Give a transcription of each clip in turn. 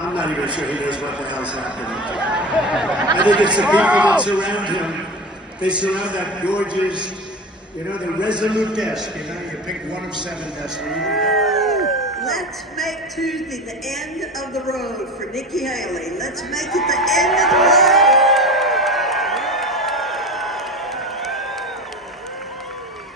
I'm not even sure he knows what the hell's happening. I think it's the people that surround him. They surround that gorgeous, the resolute desk. You pick one of 7 desks. Let's make Tuesday the end of the road for Nikki Haley. Let's make it the end of the road.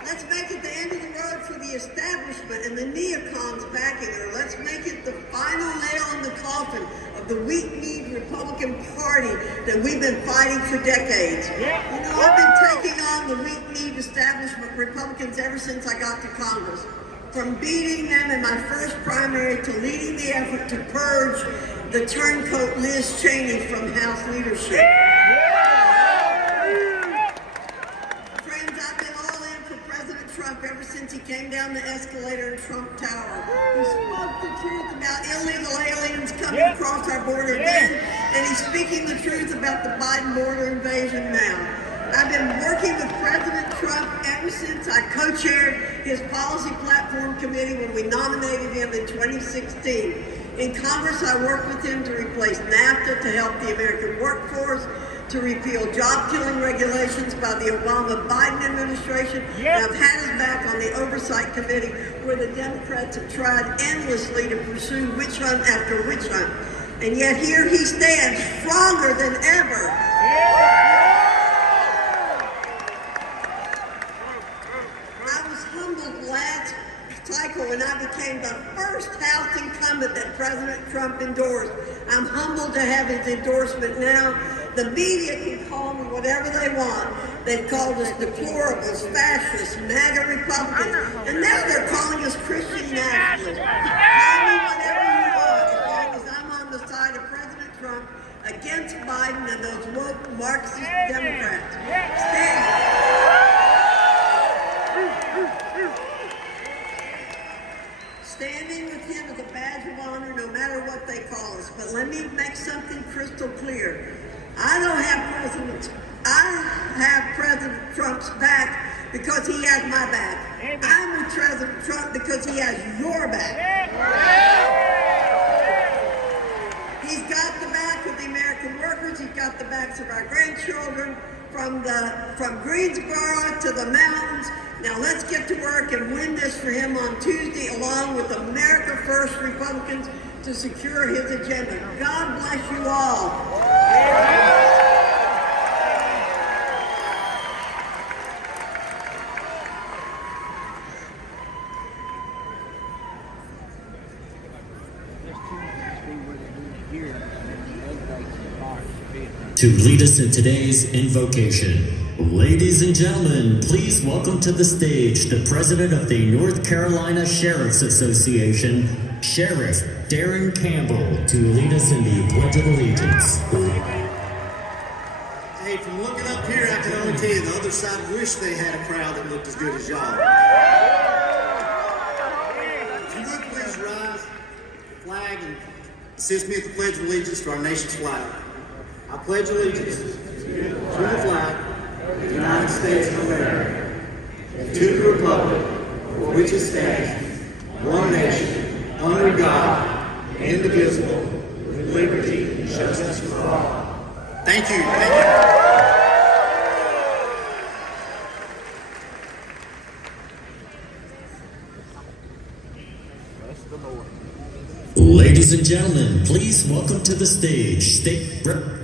Let's make it the end of the road for the establishment and the neocons backing her. Let's make it the final nail in the coffin of the weak-kneed Republican Party that we've been fighting for decades. I've been taking on the weak-kneed establishment Republicans ever since I got to Congress. From beating them in my first primary to leading the effort to purge the turncoat Liz Cheney from House leadership. Friends, I've been all in for President Trump ever since he came down the escalator in Trump Tower. He spoke the truth about illegal aliens coming across our border then, and he's speaking the truth about the Biden border invasion now. I've been working with President Trump ever since I co-chaired his policy platform committee when we nominated him in 2016. In Congress, I worked with him to replace NAFTA to help the American workforce, to repeal job-killing regulations by the Obama-Biden administration, and I've had his back on the Oversight Committee where the Democrats have tried endlessly to pursue witch hunt after witch hunt. And yet here he stands, stronger than ever. Last cycle when I became the first House incumbent that President Trump endorsed. I'm humbled to have his endorsement now. The media can call me whatever they want. They've called us deplorables, fascists, MAGA Republicans, and now they're calling us Christian nationalists. Call me whatever you want, as long as I'm on the side of President Trump against Biden and those woke Marxist Democrats. Standing with him is a badge of honor no matter what they call us. But let me make something crystal clear. I have President Trump's back because he has my back. I'm with President Trump because he has your back. He's got the back of the American workers. He's got the backs of our grandchildren from Greensboro to the mountains. Now let's get to work and win this for him on Tuesday, along with America First Republicans, to secure his agenda. God bless you all. To lead us in today's invocation, ladies and gentlemen, please welcome to the stage the president of the North Carolina Sheriff's Association, Sheriff Darren Campbell, to lead us in the Pledge of Allegiance. Hey, from looking up here, I can only tell you the other side wish they had a crowd that looked as good as y'all. If you would please rise, flag, and assist me at the Pledge of Allegiance to our nation's flag. I pledge allegiance to the flag of the United States of America and to the republic for which it stands, one nation, under God, indivisible, with liberty and justice for all. Thank you. Ladies and gentlemen, please welcome to the stage State Rep.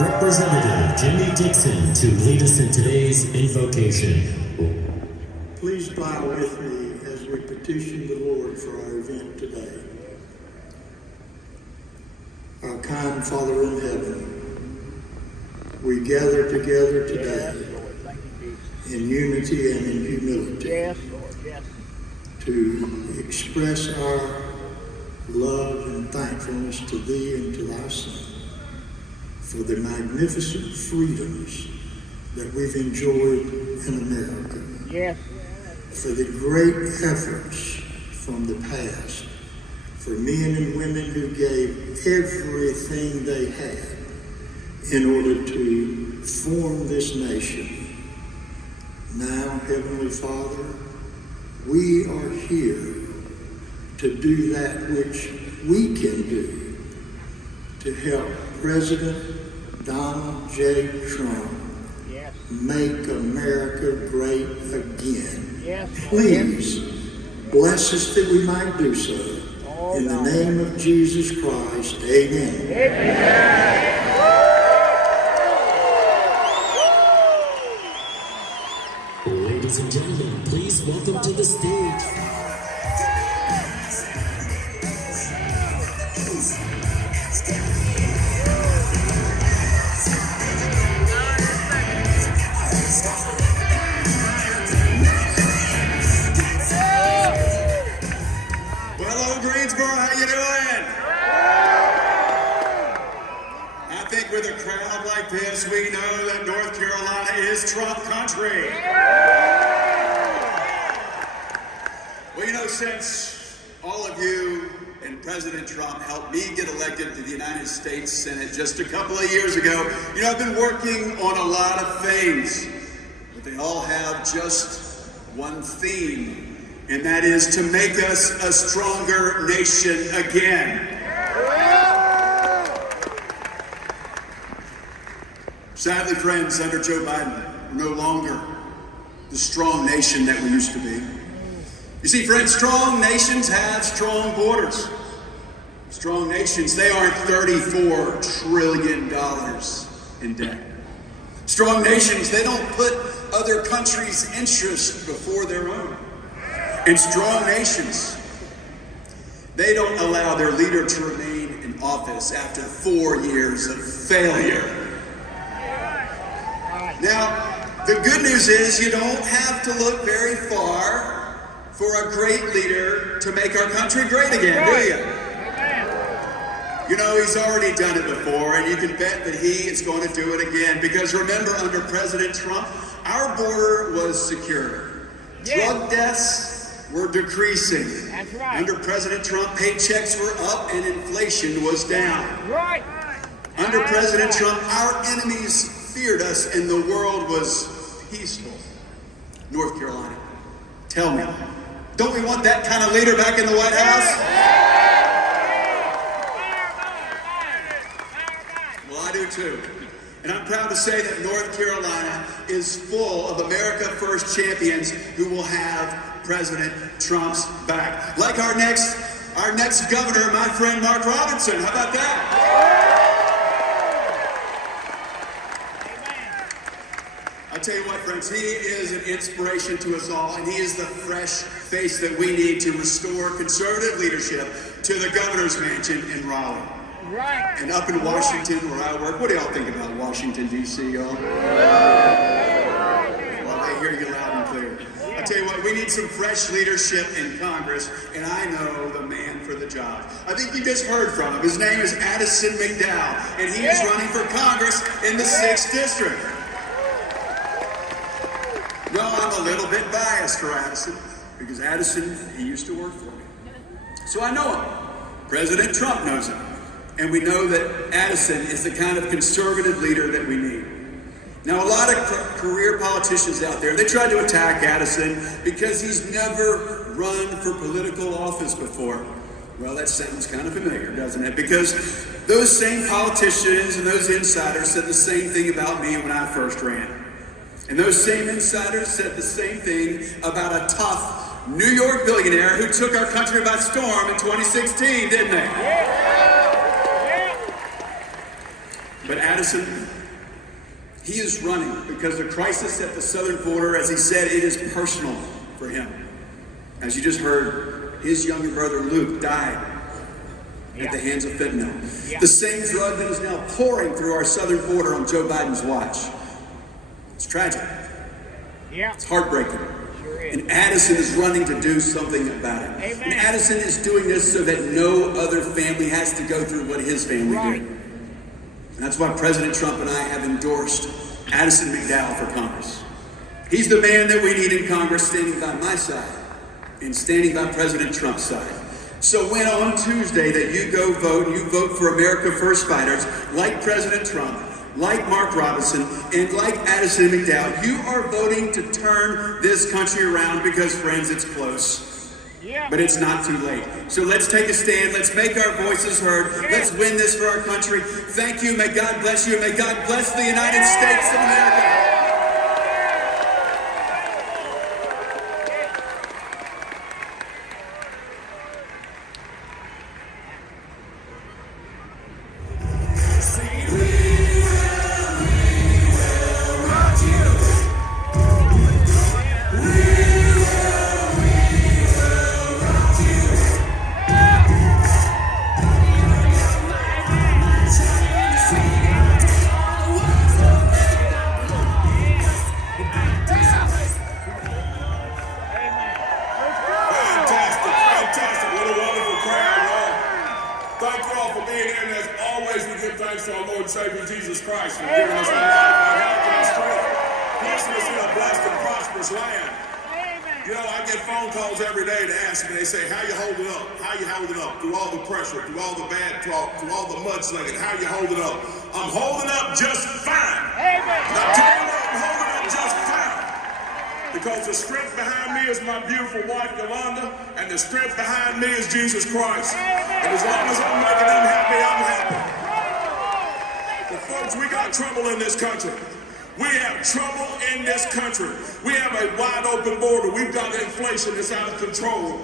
Representative Jimmy Dixon to lead us in today's invocation. Please bow with me as we petition the Lord for our event today. Our kind Father in heaven, we gather together today in unity and in humility to express our love and thankfulness to Thee and to Thy Son. for the magnificent freedoms that we've enjoyed in America. Yes. For the great efforts from the past, for men and women who gave everything they had in order to form this nation. Now, Heavenly Father, we are here to do that which we can do to help President Donald J. Trump make America great again. Yes. Please bless us that we might do so. In the name of Jesus Christ, amen. Ladies and gentlemen, please welcome to the stage. Well, hello, Greensboro, how you doing? I think with a crowd like this, we know that North Carolina is Trump country. Well, you know, since all of you and President Trump helped me get elected to the United States Senate just a couple of years ago, you know, I've been working on a lot of things, but they all have just one theme, and that is to make us a stronger nation again. Sadly, friends, under Joe Biden, we're no longer the strong nation that we used to be. You see, friends, strong nations have strong borders. Strong nations, they aren't $34 trillion in debt. Strong nations, they don't put other countries' interests before their own. And strong nations, they don't allow their leader to remain in office after 4 years of failure. Now, the good news is you don't have to look very far for a great leader to make our country great again, do you? You know, he's already done it before, and you can bet that he is going to do it again. Because remember, under President Trump, our border was secure. Drug deaths were decreasing. That's right. Under President Trump, paychecks were up and inflation was down. Right. Under President Trump, our enemies feared us and the world was peaceful. North Carolina, tell me, don't we want that kind of leader back in the White House? Well, I do too. And I'm proud to say that North Carolina is full of America First champions who will have President Trump's back. Like our next governor, my friend Mark Robinson. How about that? I tell you what, friends, he is an inspiration to us all, and he is the fresh face that we need to restore conservative leadership to the governor's mansion in Raleigh. Right. And up in Washington, where I work, what do y'all think about Washington, D.C., y'all? Well, I hear you loud and clear. I tell you what, we need some fresh leadership in Congress, and I know the man for the job. I think you just heard from him. His name is Addison McDowell, and he is running for Congress in the 6th District. No, I'm a little bit biased for Addison, because Addison, he used to work for me. So I know him. President Trump knows him. And we know that Addison is the kind of conservative leader that we need. Now, a lot of career politicians out there, they tried to attack Addison because he's never run for political office before. Well, that sounds kind of familiar, doesn't it? Because those same politicians and those insiders said the same thing about me when I first ran. And those same insiders said the same thing about a tough New York billionaire who took our country by storm in 2016, didn't they? But Addison, he is running because the crisis at the southern border, as he said, it is personal for him. As you just heard, his younger brother Luke died at the hands of fentanyl. The same drug that is now pouring through our southern border on Joe Biden's watch. It's tragic. It's heartbreaking. And Addison is running to do something about it. Amen. And Addison is doing this so that no other family has to go through what his family did. And that's why President Trump and I have endorsed Addison McDowell for Congress. He's the man that we need in Congress, standing by my side and standing by President Trump's side. So when on Tuesday that you go vote, you vote for America First fighters like President Trump, like Mark Robinson, and like Addison McDowell, you are voting to turn this country around because, friends, it's close. But it's not too late. So let's take a stand. Let's make our voices heard. Let's win this for our country. Thank you. May God bless you. And may God bless the United States of America. Thanks to our Lord and Savior Jesus Christ for giving us our life, our health, and our strength, blessing us in a blessed and prosperous land. You know, I get phone calls every day to ask me, they say, how you holding up? How you holding up? Through all the pressure, through all the bad talk, through all the mudslinging, how you holding up? I'm holding up just fine. And I'm telling you, I'm holding up just fine. Because the strength behind me is my beautiful wife, Yolanda, and the strength behind me is Jesus Christ. And as long as I'm making them happy, I'm happy. But folks, we got trouble in this country. We have trouble in this country. We have a wide open border. We've got inflation that's out of control.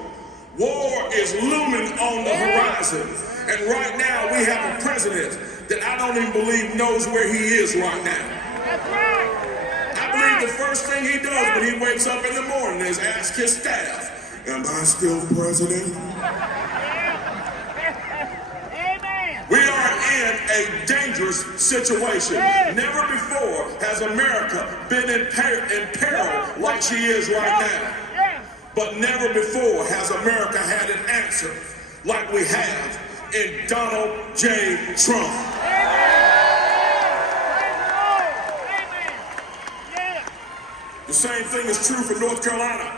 War is looming on the horizon. And right now we have a president that I don't even believe knows where he is right now. That's right. I believe the first thing he does when he wakes up in the morning is ask his staff, am I still president? We are in a dangerous situation. Never before has America been in peril like she is right now. But never before has America had an answer like we have in Donald J. Trump. The same thing is true for North Carolina.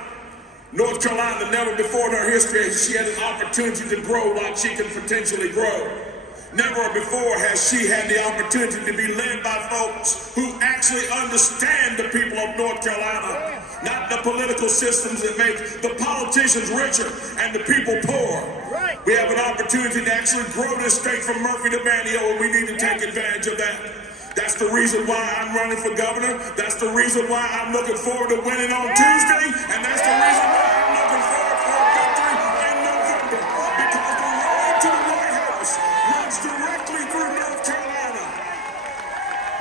North Carolina, never before in her history has she had an opportunity to grow like she can potentially grow. Never before has she had the opportunity to be led by folks who actually understand the people of North Carolina, not the political systems that make the politicians richer and the people poor. We have an opportunity to actually grow this state from Murphy to Banio, and we need to take advantage of that. That's the reason why I'm running for governor. That's the reason why I'm looking forward to winning on Tuesday, and that's the reason why I'm looking forward for a victory in November, because the road to the White House runs directly through North Carolina.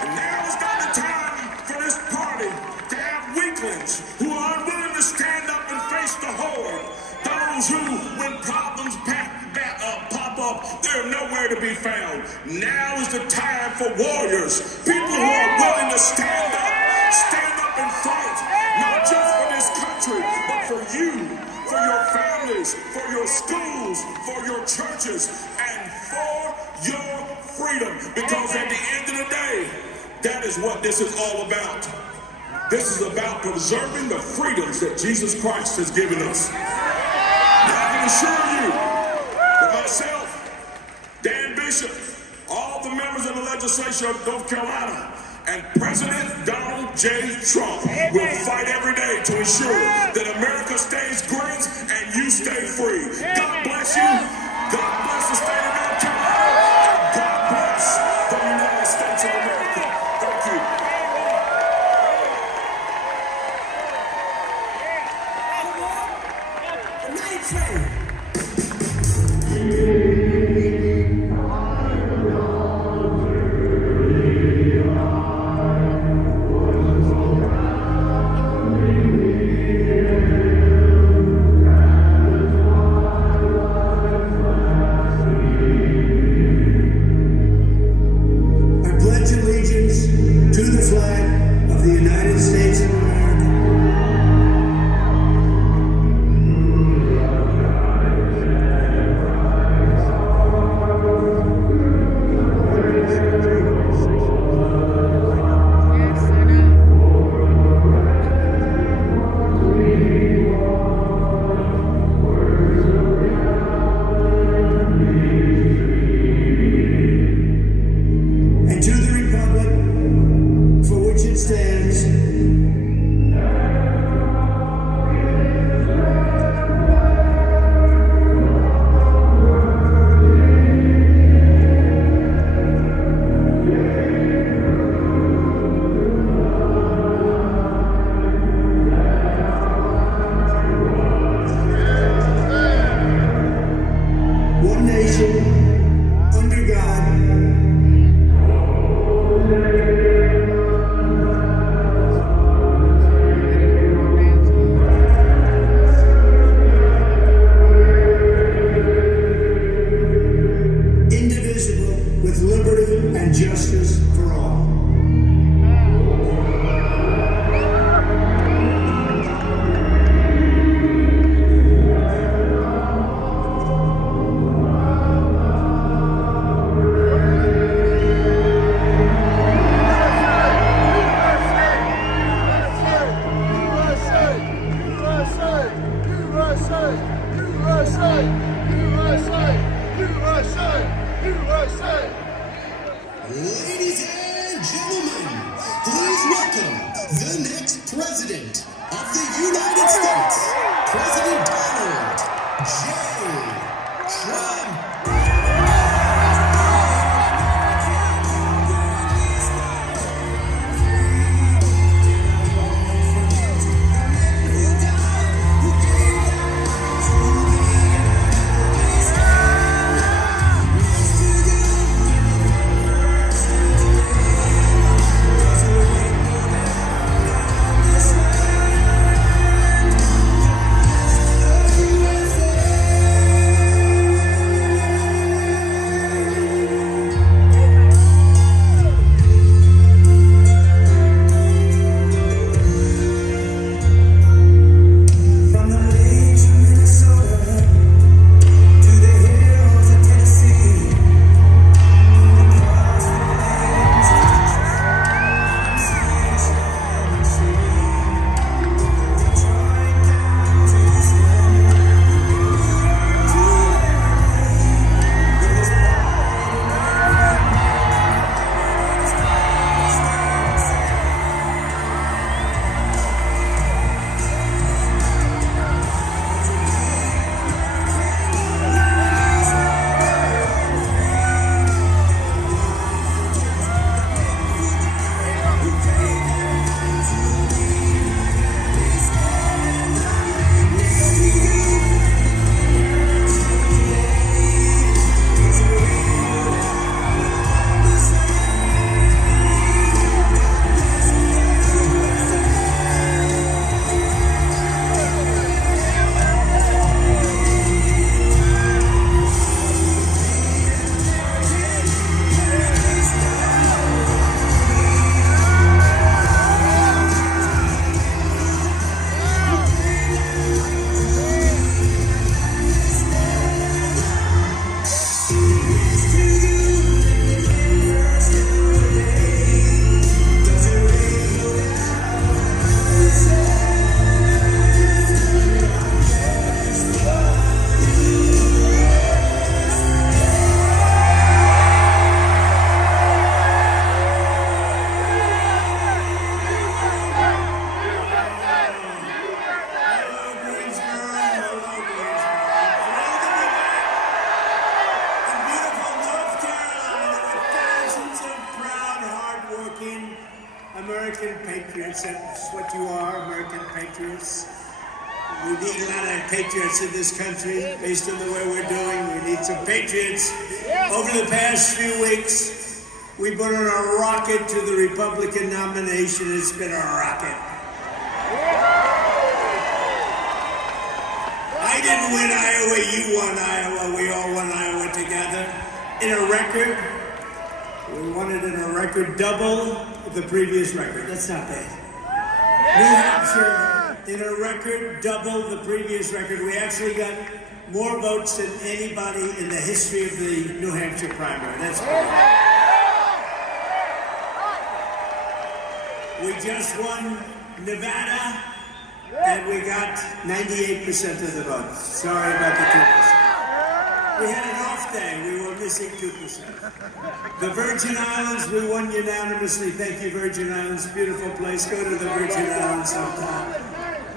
And now is not the time for this party to have weaklings who are unwilling to stand up and face the horde. Those who, when problems pop up, they're nowhere to be found. Now is the time for warriors, people who are willing to stand up and fight, not just for this country, but for you, for your families, for your schools, for your churches, and for your freedom. Because at the end of the day, that is what this is all about. This is about preserving the freedoms that Jesus Christ has given us. Now I can assure you that myself, Dan Bishop, all the members of the legislature of North Carolina, and President Donald J. Trump will fight every day to ensure that America stays great and you stay free. God bless you. God bless the state of North Carolina. And God bless the United States of America. Thank you. God. Indivisible, with liberty and justice for all. Ladies and gentlemen, please welcome the next president of the United States, President Donald J. Trump. American patriots, that's what you are, American patriots. We need a lot of patriots in this country, based on the way we're doing. We need some patriots. Over the past few weeks, we put on a rocket to the Republican nomination. It's been a rocket. I didn't win Iowa, you won Iowa, we all won Iowa together. In a record, we won it in a record double the previous record. That's not bad. New Hampshire, in a record double the previous record. We actually got more votes than anybody in the history of the New Hampshire primary. That's great. We just won Nevada, and we got 98% of the votes. Sorry about the 2%. We had an off day. We were missing 2%. The Virgin Islands, we won unanimously. Thank you, Virgin Islands. Beautiful place. Go to the Virgin Islands sometime.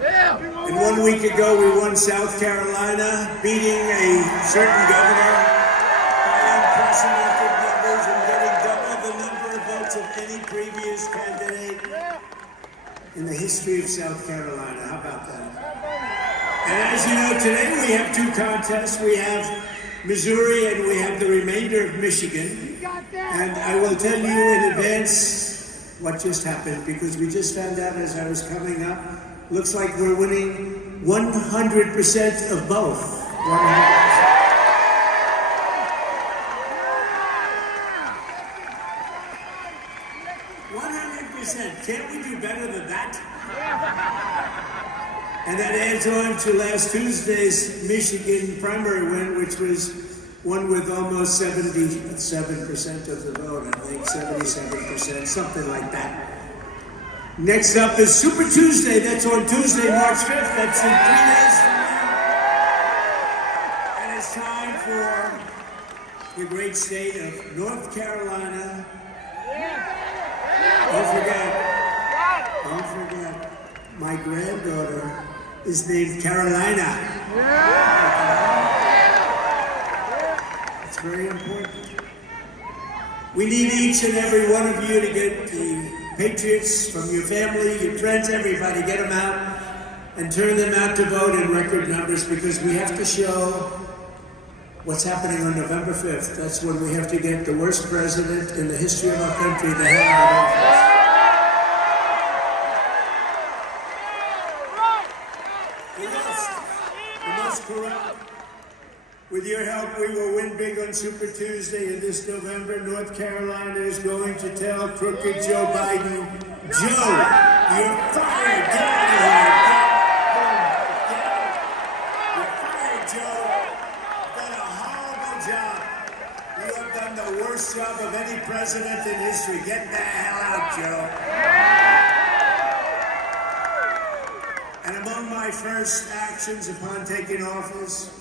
And 1 week ago, we won South Carolina, beating a certain governor by unprecedented numbers and getting double the number of votes of any previous candidate in the history of South Carolina. How about that? And as you know, today we have two contests. We have Missouri and we have the remainder leader of Michigan, and I will tell you in advance what just happened, because we just found out as I was coming up. Looks like we're winning 100% of both. 100%. Can't we do better than that? And that adds on to last Tuesday's Michigan primary win, which was one with almost 77% of the vote, I think, 77%, something like that. Next up is Super Tuesday. That's on Tuesday, March 5th. That's in 3 days from now. And it's time for the great state of North Carolina. Don't forget, my granddaughter is named Carolina. It's very important. We need each and every one of you to get the patriots from your family, your friends, everybody, get them out and turn them out to vote in record numbers, because we have to show what's happening on November 5th. That's when we have to get the worst president in the history of our country the hell out of office. The most corrupt. With your help, we will win big on Super Tuesday, and this November, North Carolina is going to tell crooked Joe Biden, Joe, you're fired. Get out of here. You're fired, Joe. You've done a horrible job. You have done the worst job of any president in history. Get the hell out, Joe. And among my first actions upon taking office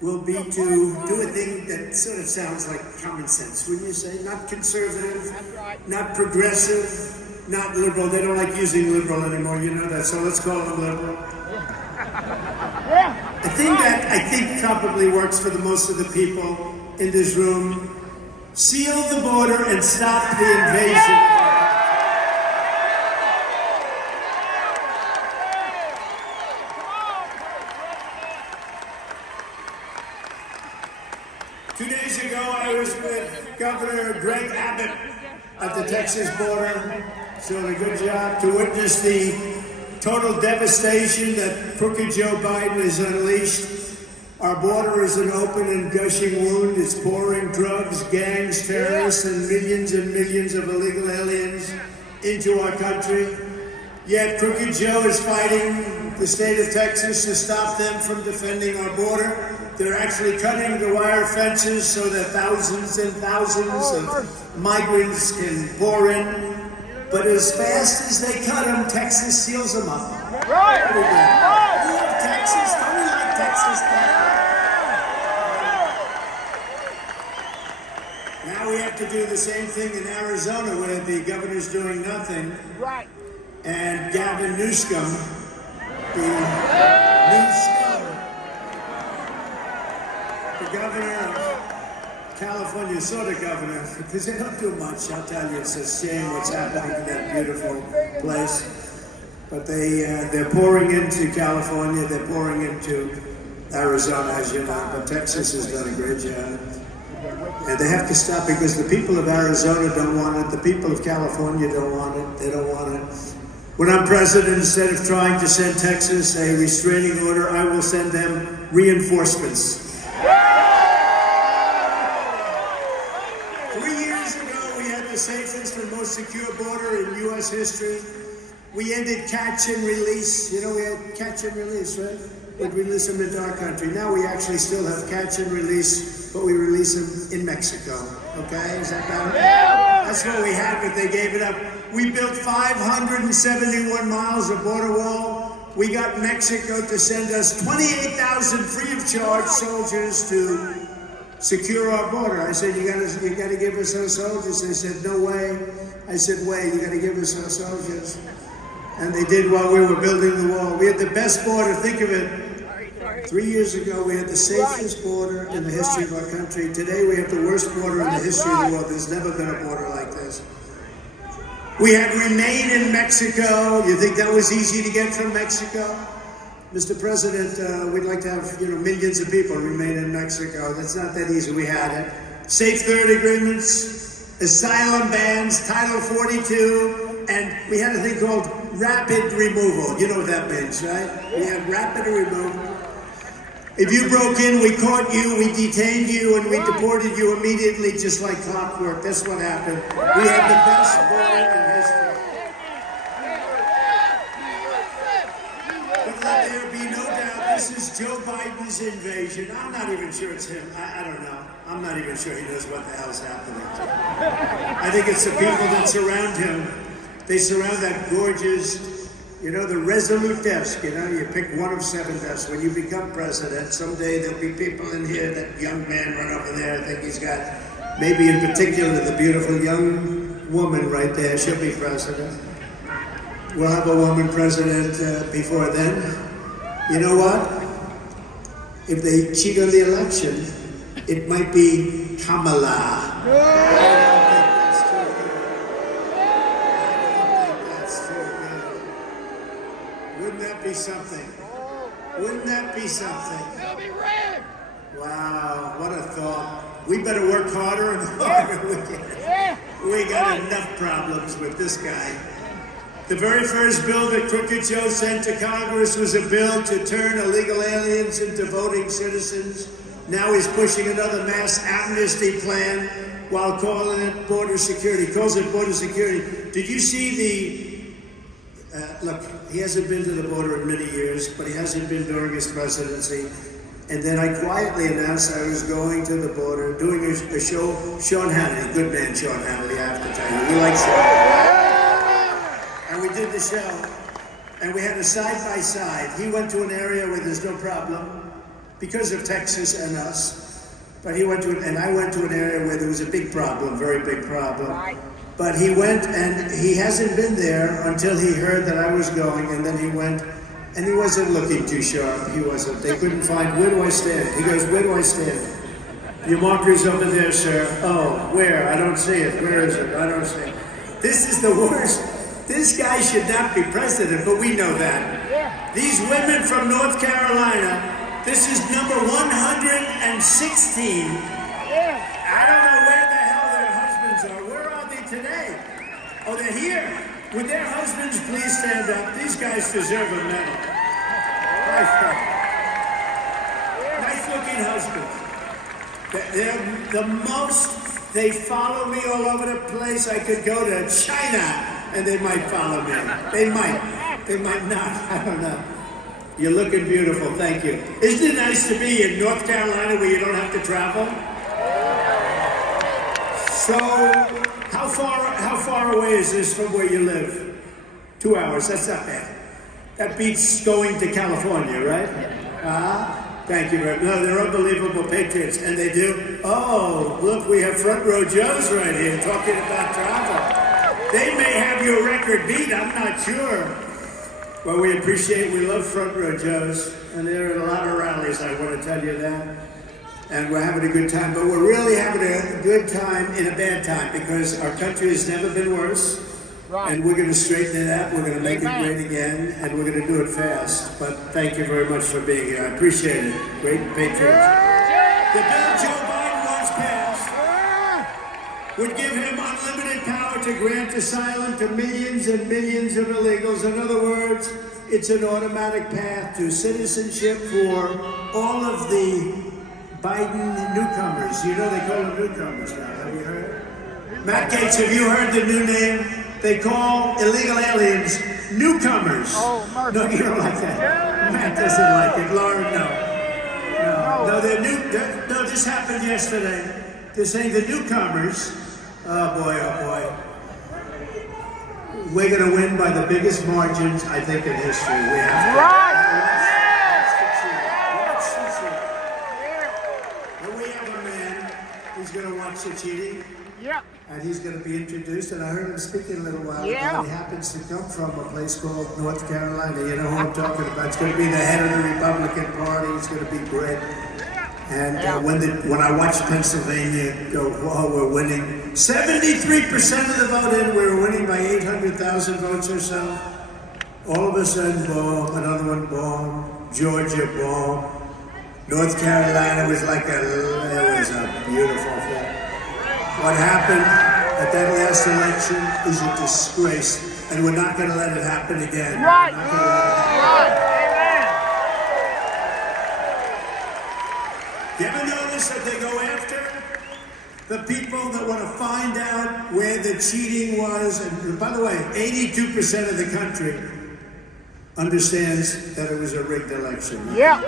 will be to do a thing that sort of sounds like common sense, wouldn't you say? Not conservative, not progressive, not liberal. They don't like using liberal anymore, you know that, so let's call them liberal. A thing that I think probably works for the most of the people in this room: seal the border and stop the invasion. 2 days ago, I was with Governor Greg Abbott at the Texas border, doing a good job to witness the total devastation that crooked Joe Biden has unleashed. Our border is an open and gushing wound. It's pouring drugs, gangs, terrorists, and millions of illegal aliens into our country. Yet crooked Joe is fighting the state of Texas to stop them from defending our border. They're actually cutting the wire fences so that thousands and thousands of migrants can pour in. But as fast as they cut them, Texas seals them up. Right. We love Texas. Don't we like Texas? Now we have to do the same thing in Arizona, where the governor's doing nothing. Right. And Gavin Newsom, the governor of California, sort of governor, because they don't do much. I'll tell you, it's a shame what's happening in that beautiful place. But they're pouring into California, they're pouring into Arizona, as you know, but Texas has done a great job. And they have to stop, because the people of Arizona don't want it, the people of California don't want it, they don't want it. When I'm president, instead of trying to send Texas a restraining order, I will send them reinforcements. 3 years ago, we had the safest and most secure border in U.S. history. We ended catch and release. You know, we had catch and release, right? We'd release them into our country. Now we actually still have catch and release, but we release them in Mexico. Okay, is that better? That's what we had, but they gave it up. We built 571 miles of border wall. We got Mexico to send us 28,000 free of charge soldiers to secure our border. I said, you gotta give us our soldiers. They said, no way. I said, wait, you gotta give us our soldiers. And they did while we were building the wall. We had the best border, think of it. 3 years ago, we had the safest border in the history of our country. Today, we have the worst border in the history of the world. There's never been a border like this. We had remain in Mexico. You think that was easy to get from Mexico? Mr. President, we'd like to have, millions of people remain in Mexico. That's not that easy. We had it. safe third agreements, asylum bans, Title 42, and we had a thing called rapid removal. You know what that means, right? We had rapid removal. If you broke in, we caught you, we detained you, and we deported you immediately, just like clockwork. That's what happened. We had the best border in history. But let there be no doubt, this is Joe Biden's invasion. I'm not even sure it's him. I don't know. I'm not even sure he knows what the hell's happening. I think it's the people that surround him. They surround that gorgeous, the resolute desk. You pick one of 7 desks. When you become president, someday there'll be people in here, that young man right over there, I think he's got, maybe in particular, the beautiful young woman right there. She'll be president. We'll have a woman president before then. You know what? If they cheat on the election, it might be Kamala. Wouldn't that be something? Wouldn't that be something? Wow, what a thought. We better work harder and harder. We got enough problems with this guy. The very first bill that Crooked Joe sent to Congress was a bill to turn illegal aliens into voting citizens. Now he's pushing another mass amnesty plan while calling it border security. He calls it border security. Did you see the... look, he hasn't been to the border in many years, but he hasn't been during his presidency. And then I quietly announced I was going to the border, doing a show. Sean Hannity, good man Sean Hannity, I have to tell you. We like Sean. And we did the show, and we had a side-by-side. He went to an area where there's no problem, because of Texas and us. But he went to, and I went to an area where there was a big problem, very big problem. Right. But he went, and he hasn't been there until he heard that I was going, and then he went, and he wasn't looking too sharp. He wasn't. They couldn't find, where do I stand? He goes, where do I stand? Your marker's over there, sir. Oh, where? I don't see it. Where is it? I don't see it. This is the worst. This guy should not be president, but we know that. Yeah. These women from North Carolina, this is number 116. Yeah. I don't know where the hell their husbands are. Where are they today? Oh, they're here. Would their husbands please stand up? These guys deserve a medal. Nice looking husbands. They're the most, they follow me all over the place. I could go to China and they might follow me. They might not, I don't know. You're looking beautiful, thank you. Isn't it nice to be in North Carolina where you don't have to travel? So, how far away is this from where you live? 2 hours, that's not bad. That beats going to California, right? Thank you very much. No, they're unbelievable patriots, and they do. Oh, look, we have front row Joes right here talking about travel. They may have your record beat, I'm not sure. Well, we love front row Joes, and they're at a lot of rallies, I want to tell you that. And we're having a good time, but we're really having a good time in a bad time, because our country has never been worse, and we're going to straighten it out, we're going to make it great again, and we're going to do it fast. But thank you very much for being here, I appreciate it. Great patriots. The bill Joe Biden wants passed would give him unlimited power to grant asylum to millions and millions of illegals. In other words, it's an automatic path to citizenship for all of the Biden newcomers. You know they call them newcomers now, have you heard? Matt Gaetz, have you heard the new name? They call illegal aliens newcomers. Oh, no, you don't like that. Matt doesn't like it. Lauren, no. No, they're new. No, this happened yesterday. They're saying the newcomers, oh boy. We're going to win by the biggest margins, I think, in history. We have to. Right. And we have a man who's going to watch the cheating. Yep. And he's going to be introduced, and I heard him speaking a little while ago. He happens to come from a place called North Carolina. You know who I'm talking about. It's going to be the head of the Republican Party. It's going to be great. And when I watched Pennsylvania go, whoa, we're winning. 73% of the vote in, we were winning by 800,000 votes or so. All of a sudden, boom, another one, boom. Georgia, boom. North Carolina was like it was a beautiful thing. What happened at that last election is a disgrace, and we're not going to let it happen again. Right. We're not gonna let it happen. Amen. Do you ever notice that they go after the people that want to find out where the cheating was? And by the way, 82% of the country understands that it was a rigged election. Yeah. You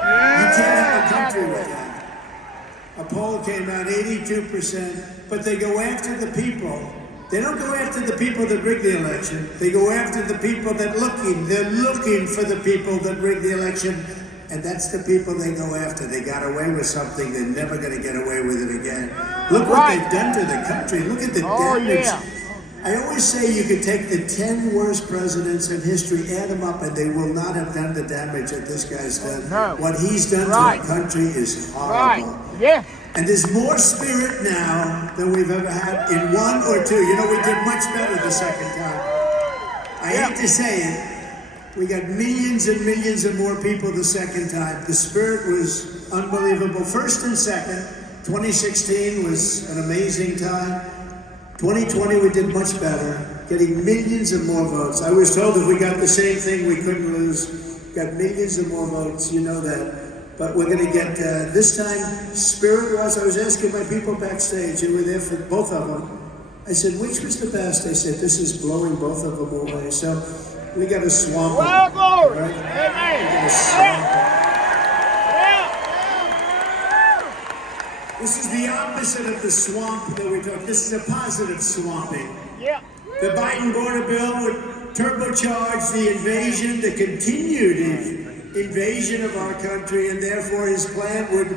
can't have a country with that. A poll came out 82%, but they go after the people. They don't go after the people that rigged the election. They go after the people that they're looking for the people that rigged the election. And that's the people they go after. They got away with something, they're never going to get away with it again. Look what they've done to the country. Look at the damage. Yeah. I always say you could take the 10 worst presidents in history, add them up, and they will not have done the damage that this guy's done. No. What he's done to the country is horrible. Right. Yeah. And there's more spirit now than we've ever had in one or two. You know, we did much better the second time. I hate to say it. We got millions and millions of more people the second time. The spirit was unbelievable. First and second. 2016 was an amazing time. 2020 we did much better, getting millions of more votes. I was told if we got the same thing we couldn't lose. Got millions of more votes, you know that. But we're going to get, this time, spirit-wise, I was asking my people backstage, who were there for both of them. I said, which was the best? They said, this is blowing both of them away. So we got to swamp them. Well, glory. Right? Amen. We got to swamp them. This is the opposite of the swamp that we talk. This is a positive swamping. Yeah. The Biden border bill would turbocharge the invasion, the continued invasion of our country, and therefore his plan would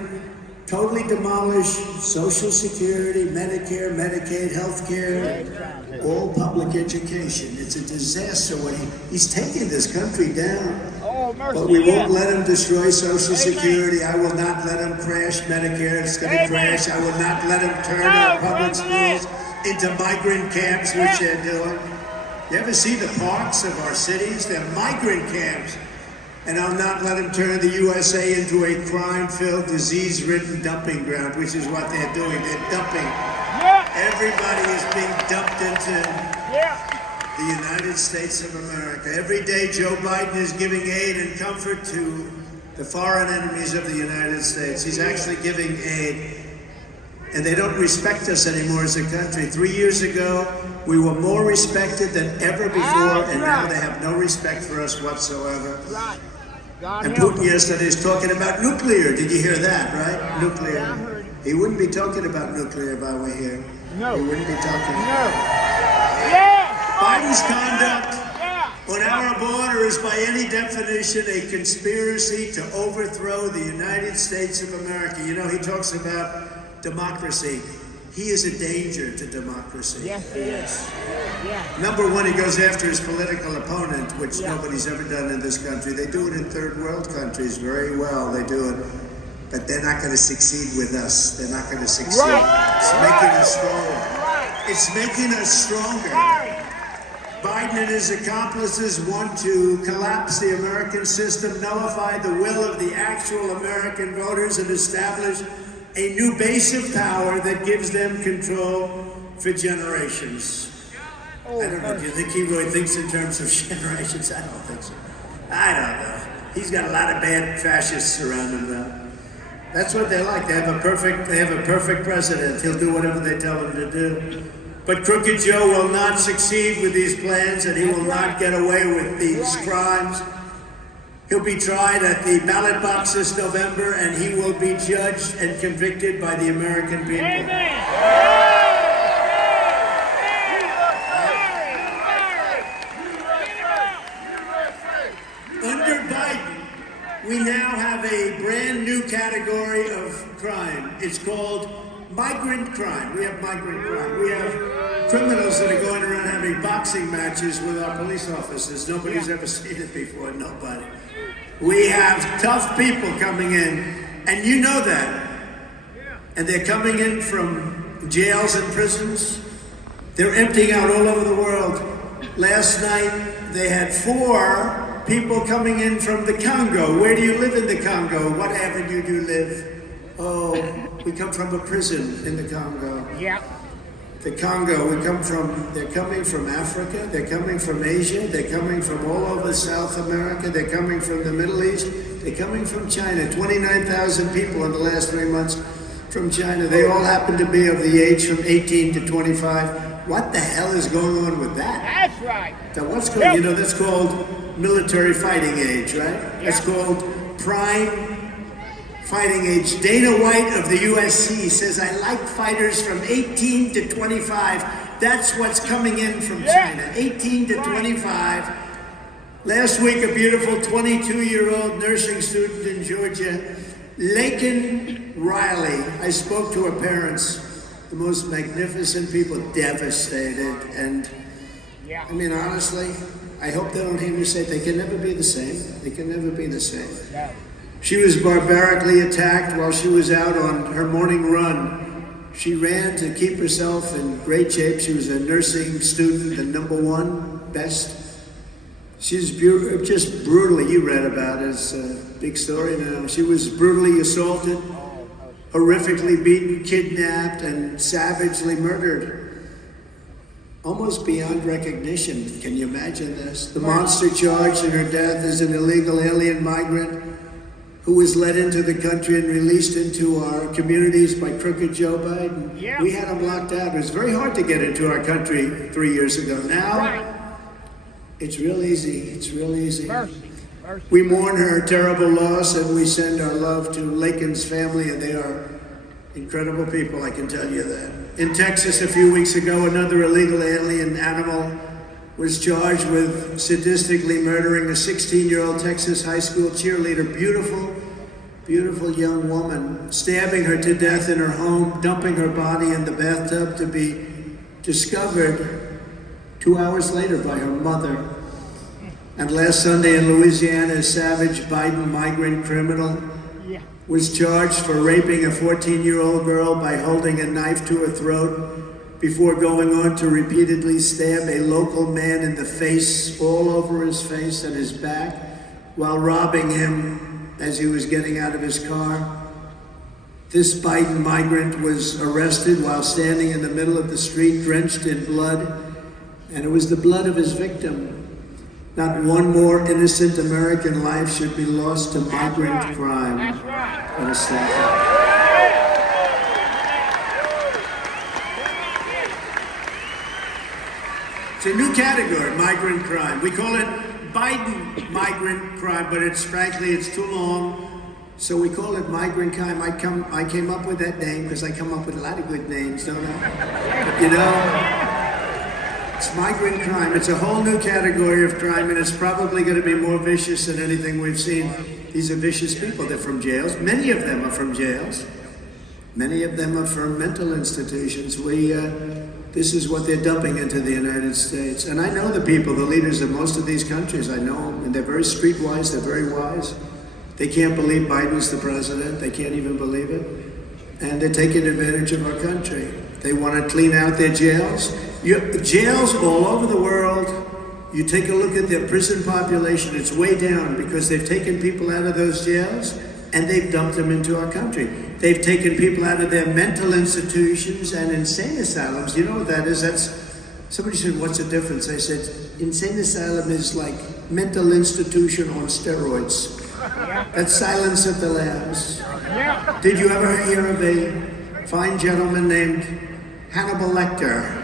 totally demolish Social Security, Medicare, Medicaid, health care, all public education. It's a disaster when he's taking this country down. Oh, mercy. But we won't let him destroy Social Security. I will not let him crash Medicare. It's going to crash. I will not let him turn our public schools into migrant camps, which they're doing. You ever see the parks of our cities? They're migrant camps. And I'll not let him turn the USA into a crime-filled, disease-ridden dumping ground, which is what they're doing. They're dumping. Everybody is being dumped into the United States of America. Every day, Joe Biden is giving aid and comfort to the foreign enemies of the United States. He's actually giving aid. And they don't respect us anymore as a country. 3 years ago, we were more respected than ever before, and now they have no respect for us whatsoever. And Putin yesterday is talking about nuclear. Did you hear that, right? Nuclear. Yeah, I heard it. He wouldn't be talking about nuclear if I were here. No. He wouldn't be talking. No. Yeah. Biden's conduct on our border is by any definition a conspiracy to overthrow the United States of America. You know, he talks about democracy. He is a danger to democracy. Yes, he is. Yeah. Number one, he goes after his political opponent, which nobody's ever done in this country. They do it in third world countries very well. They do it. But they're not going to succeed with us. They're not going to succeed. It's making us stronger. It's making us stronger. Biden and his accomplices want to collapse the American system, nullify the will of the actual American voters, and establish a new base of power that gives them control for generations. I don't know. Do you think he really thinks in terms of generations? I don't think so. I don't know. He's got a lot of bad fascists around him now. That's what they like. They have a perfect president. He'll do whatever they tell him to do. But Crooked Joe will not succeed with these plans, and he will not get away with these crimes. He'll be tried at the ballot box this November, and he will be judged and convicted by the American people. Under Biden, we now have a brand new category of crime. It's called migrant crime. We have migrant crime. We have criminals that are going around having boxing matches with our police officers. Nobody's ever seen it before, nobody. We have tough people coming in, and you know that. And they're coming in from jails and prisons. They're emptying out all over the world. Last night, they had 4 people coming in from the Congo. Where do you live in the Congo? What avenue do you live? Oh, we come from a prison in the Congo. Yeah. the Congo. They're coming from Africa, they're coming from Asia, they're coming from all over South America, they're coming from the Middle East, they're coming from China. 29,000 people in the last 3 months from China. They all happen to be of the age from 18 to 25. What the hell is going on with that? That's right. So what's called, you know, that's called military fighting age, right? That's called prime fighting age. Dana White of the USC says, I like fighters from 18 to 25. That's what's coming in from China, 18 to 25. Last week, a beautiful 22-year-old nursing student in Georgia, Laken Riley. I spoke to her parents, the most magnificent people, devastated. And I mean, honestly, I hope they don't hear me say they can never be the same. They can never be the same. No. She was barbarically attacked while she was out on her morning run. She ran to keep herself in great shape. She was a nursing student, the #1 best. She's just brutally, you read about it, it's a big story now. She was brutally assaulted, horrifically beaten, kidnapped, and savagely murdered. Almost beyond recognition. Can you imagine this? The monster charged in her death is an illegal alien migrant who was led into the country and released into our communities by crooked Joe Biden. Yeah. We had him locked out. It was very hard to get into our country 3 years ago. Now, it's real easy. It's real easy. Mercy. We mourn her terrible loss and we send our love to Laken's family, and they are incredible people, I can tell you that. In Texas a few weeks ago, another illegal alien animal was charged with sadistically murdering a 16-year-old Texas high school cheerleader. Beautiful, beautiful young woman, stabbing her to death in her home, dumping her body in the bathtub to be discovered 2 hours later by her mother. And last Sunday in Louisiana, a savage Biden migrant criminal was charged for raping a 14-year-old girl by holding a knife to her throat before going on to repeatedly stab a local man in the face, all over his face and his back, while robbing him as he was getting out of his car. This Biden migrant was arrested while standing in the middle of the street, drenched in blood, and it was the blood of his victim. Not one more innocent American life should be lost to migrant crime. That's right. What a sad. It's a new category, migrant crime. We call it Biden migrant crime, but it's frankly, it's too long. So we call it migrant crime. I came up with that name because I come up with a lot of good names, don't I? You know, it's migrant crime. It's a whole new category of crime, and it's probably going to be more vicious than anything we've seen. These are vicious people. They're from jails. Many of them are from jails. Many of them are from mental institutions. This is what they're dumping into the United States. And I know the people, the leaders of most of these countries. I know them, and they're very streetwise, they're very wise. They can't believe Biden's the president. They can't even believe it. And they're taking advantage of our country. They want to clean out their jails. Jails all over the world, you take a look at their prison population, it's way down because they've taken people out of those jails and they've dumped them into our country. They've taken people out of their mental institutions and insane asylums. You know what that is? Somebody said, what's the difference? I said, insane asylum is like mental institution on steroids. That's Silence of the Lambs. Did you ever hear of a fine gentleman named Hannibal Lecter?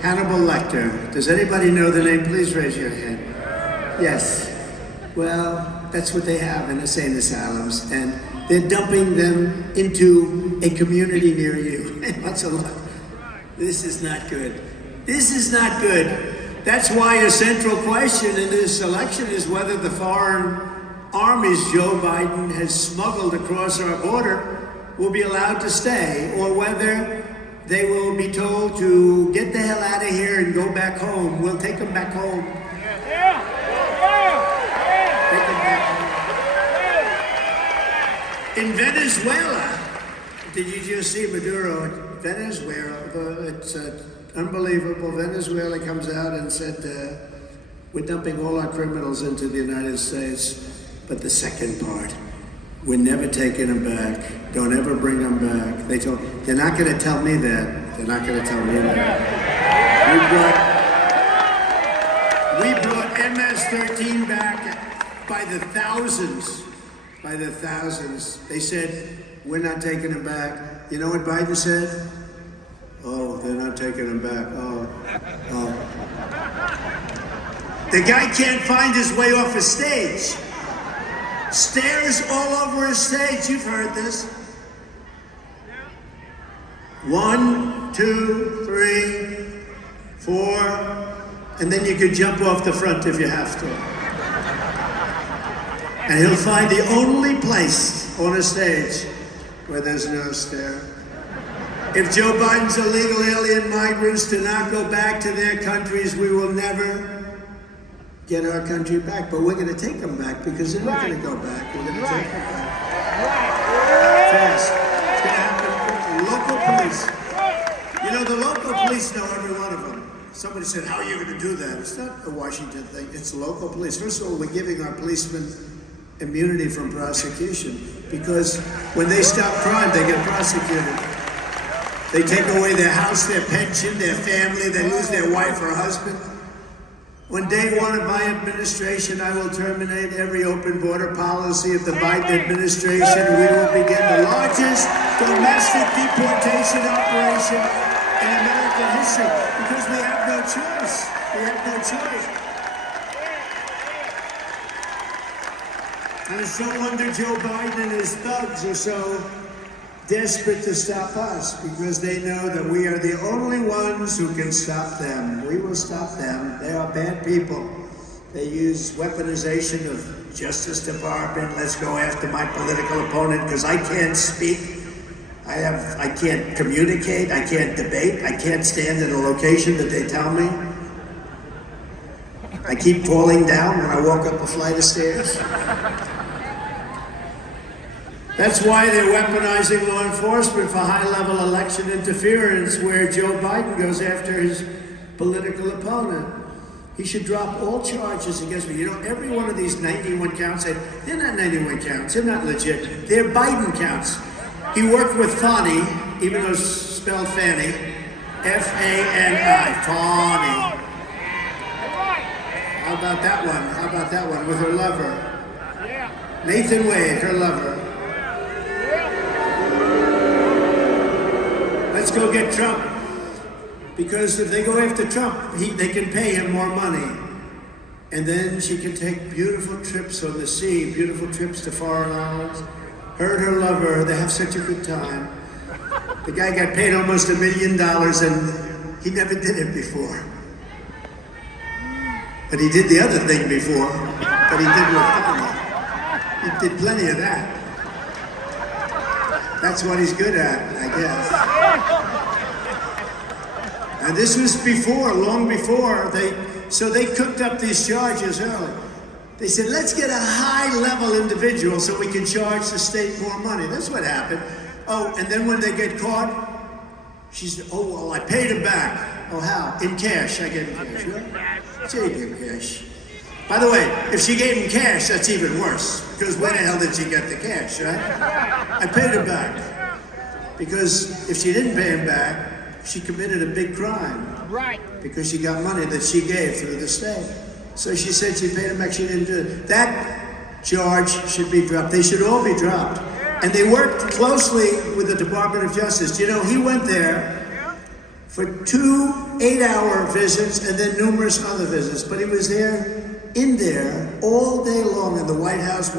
Hannibal Lecter. Does anybody know the name? Please raise your hand. Yes. Well, that's what they have in insane asylums, and they're dumping them into a community near you. That's a lot. This is not good. This is not good. That's why a central question in this election is whether the foreign armies Joe Biden has smuggled across our border will be allowed to stay, or whether they will be told to get the hell out of here and go back home. We'll take them back home. Take them back home. In Venezuela, did you just see Maduro? Venezuela, it's unbelievable. Venezuela comes out and said, we're dumping all our criminals into the United States. But the second part, we're never taking them back. Don't ever bring them back. They're not going to tell me that. They're not going to tell me that. We brought MS-13 back by the thousands. By the thousands. They said, we're not taking them back. You know what Biden said? Oh, they're not taking them back. Oh. The guy can't find his way off a stage. Stairs all over a stage. You've heard this. 1, 2, 3, 4, and then you could jump off the front if you have to. And he'll find the only place on a stage where there's no stair. If Joe Biden's illegal alien migrants do not go back to their countries, we will never get our country back. But we're going to take them back because they're not going to go back. We're going to take them back. Fast. It's going to happen. Local police. You know, the local police know every one of them. Somebody said, how are you going to do that? It's not a Washington thing. It's local police. First of all, we're giving our policemen immunity from prosecution because when they stop crime, they get prosecuted. They take away their house, their pension, their family. They lose their wife or husband. On day one of my administration, I will terminate every open border policy of the Biden administration. We will begin the largest domestic deportation operation in American history because we have no choice. We have no choice. And it's no wonder Joe Biden and his thugs are so desperate to stop us because they know that we are the only ones who can stop them. We will stop them. They are bad people. They use weaponization of Justice Department. Let's go after my political opponent because I can't speak. I can't communicate. I can't debate. I can't stand in a location that they tell me. I keep falling down when I walk up a flight of stairs. That's why they're weaponizing law enforcement for high-level election interference, where Joe Biden goes after his political opponent. He should drop all charges against me. You know, every one of these 91 counts, they're not 91 counts. They're not legit. They're Biden counts. He worked with Fani, even though it's spelled Fanny, F-A-N-I, Fani. How about that one? How about that one with her lover? Nathan Wade, her lover. Let's go get Trump. Because if they go after Trump, they can pay him more money. And then she can take beautiful trips on the sea, beautiful trips to foreign islands. Her and her lover, they have such a good time. The guy got paid almost $1 million and he never did it before. But he did the other thing before, but he did with Fani. He did plenty of that. That's what he's good at, I guess. And this was before, long before, so they cooked up these charges early. They said, let's get a high-level individual so we can charge the state more money. That's what happened. Oh, and then when they get caught, she said, oh, well, I paid him back. Oh, how? In cash. I gave him cash. Right? She gave him cash. By the way, if she gave him cash, that's even worse. Because where the hell did she get the cash, right? I paid her back. Because if she didn't pay him back, she committed a big crime. Right. Because she got money that she gave through the state. So she said she paid him back, she didn't do it. That charge should be dropped. They should all be dropped. And they worked closely with the Department of Justice. You know, he went there for 2 8-hour visits and then numerous other visits. But he was there, in there, all day long in the White House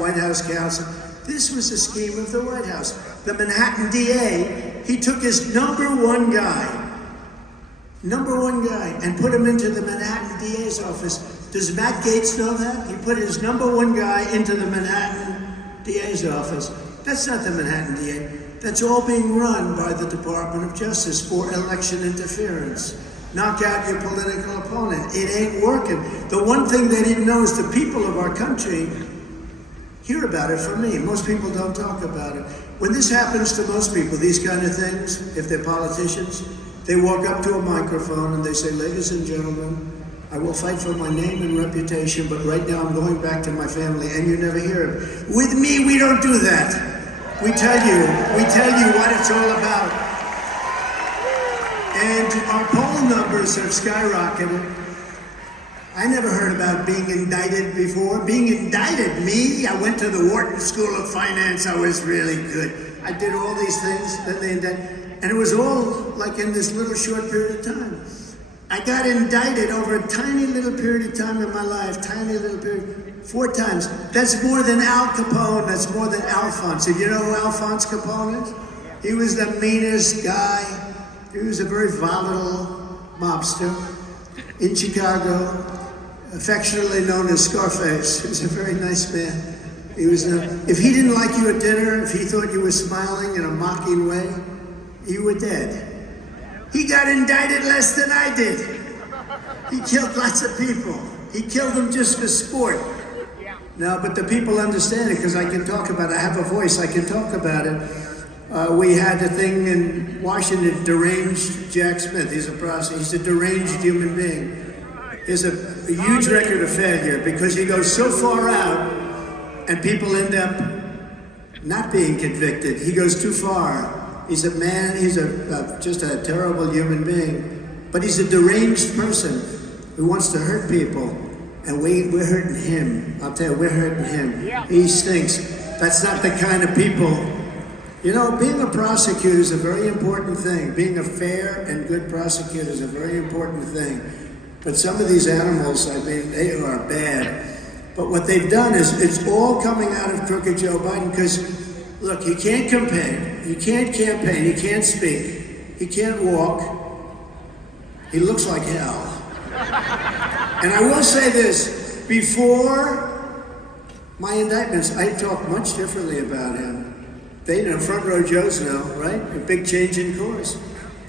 Counsel. This was a scheme of the White House. The Manhattan DA, he took his number one guy, and put him into the Manhattan DA's office. Does Matt Gaetz know that? He put his number one guy into the Manhattan DA's office. That's not the Manhattan DA. That's all being run by the Department of Justice for election interference. Knock out your political opponent. It ain't working. The one thing they didn't know is the people of our country hear about it from me. Most people don't talk about it. When this happens to most people, these kind of things, if they're politicians, they walk up to a microphone and they say, ladies and gentlemen, I will fight for my name and reputation, but right now I'm going back to my family, and you never hear it. With me, we don't do that. We tell you what it's all about. And our poll numbers have skyrocketed. I never heard about being indicted before. Being indicted, me? I went to the Wharton School of Finance. I was really good. I did all these things, then they indicted. And it was all like in this little short period of time. I got indicted over a tiny little period of time in my life, tiny little period, 4 times. That's more than Al Capone, that's more than Alphonse. If you know who Alphonse Capone is? He was the meanest guy. He was a very volatile mobster in Chicago, affectionately known as Scarface. He was a very nice man. He was, if he didn't like you at dinner, if he thought you were smiling in a mocking way, you were dead. He got indicted less than I did. He killed lots of people. He killed them just for sport. No, but the people understand it because I can talk about it. I have a voice, I can talk about it. We had a thing in Washington, deranged Jack Smith. He's a deranged human being. He has a huge record of failure because he goes so far out and people end up not being convicted. He goes too far. He's a man, he's just a terrible human being. But he's a deranged person who wants to hurt people. And we're hurting him. I'll tell you, we're hurting him. Yeah. He stinks. That's not the kind of people. You know, being a prosecutor is a very important thing. Being a fair and good prosecutor is a very important thing. But some of these animals, I mean, they are bad. But what they've done is, it's all coming out of crooked Joe Biden because, look, he can't campaign, he can't speak, he can't walk, he looks like hell. And I will say this, before my indictments, I talked much differently about him. They know, front row Joes know, right? A big change in course.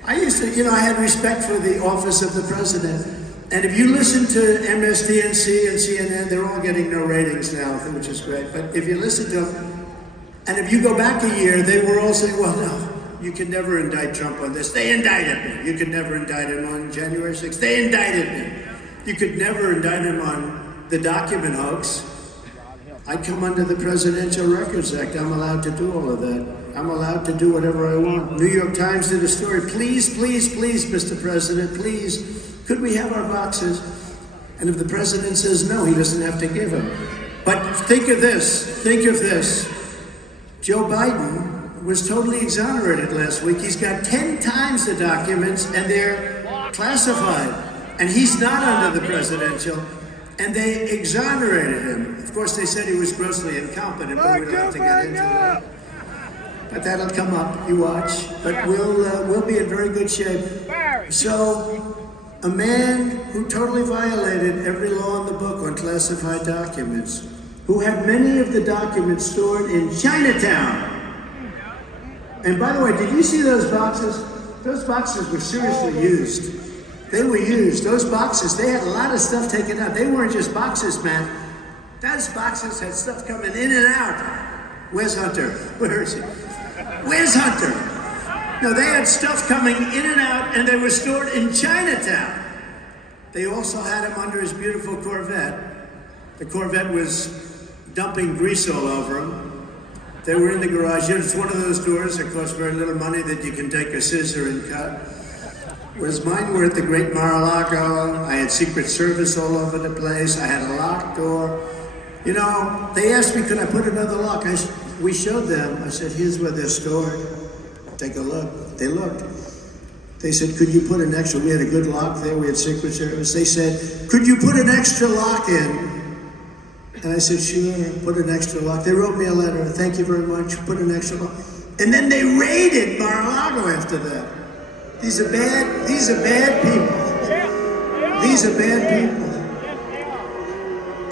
I used to, I had respect for the office of the president. And if you listen to MSDNC and CNN, they're all getting no ratings now, which is great. But if you listen to them, and if you go back a year, they were all saying, well, no, you can never indict Trump on this. They indicted me. You could never indict him on January 6th. They indicted me. You could never indict him on the document hoax. I come under the Presidential Records Act. I'm allowed to do all of that. I'm allowed to do whatever I want. New York Times did a story. Please, please, please, Mr. President, please, could we have our boxes? And if the president says no, he doesn't have to give them. But think of this. Joe Biden was totally exonerated last week. He's got 10 times the documents, and they're classified. And he's not under the presidential, and they exonerated him. Of course, they said he was grossly incompetent, but we don't have to get into that. But that'll come up, you watch. But we'll be in very good shape. So, a man who totally violated every law in the book on classified documents, who had many of the documents stored in Chinatown. And by the way, did you see those boxes? Those boxes were seriously used. They were used. Those boxes, they had a lot of stuff taken out. They weren't just boxes, man. Those boxes had stuff coming in and out. Where's Hunter? Where is he? Where's Hunter? No, they had stuff coming in and out, and they were stored in Chinatown. They also had him under his beautiful Corvette. The Corvette was dumping grease all over him. They were in the garage. It's one of those doors that costs very little money that you can take a scissor and cut. Whereas mine were at the Great Mar-a-Lago. I had Secret Service all over the place. I had a locked door. They asked me, could I put another lock? We showed them. I said, here's where they're stored. Take a look. They looked. They said, could you put an extra? We had a good lock there. We had Secret Service. They said, could you put an extra lock in? And I said, sure, put an extra lock. They wrote me a letter. Thank you very much. Put an extra lock. And then they raided Mar-a-Lago after that. These are bad people. These are bad people.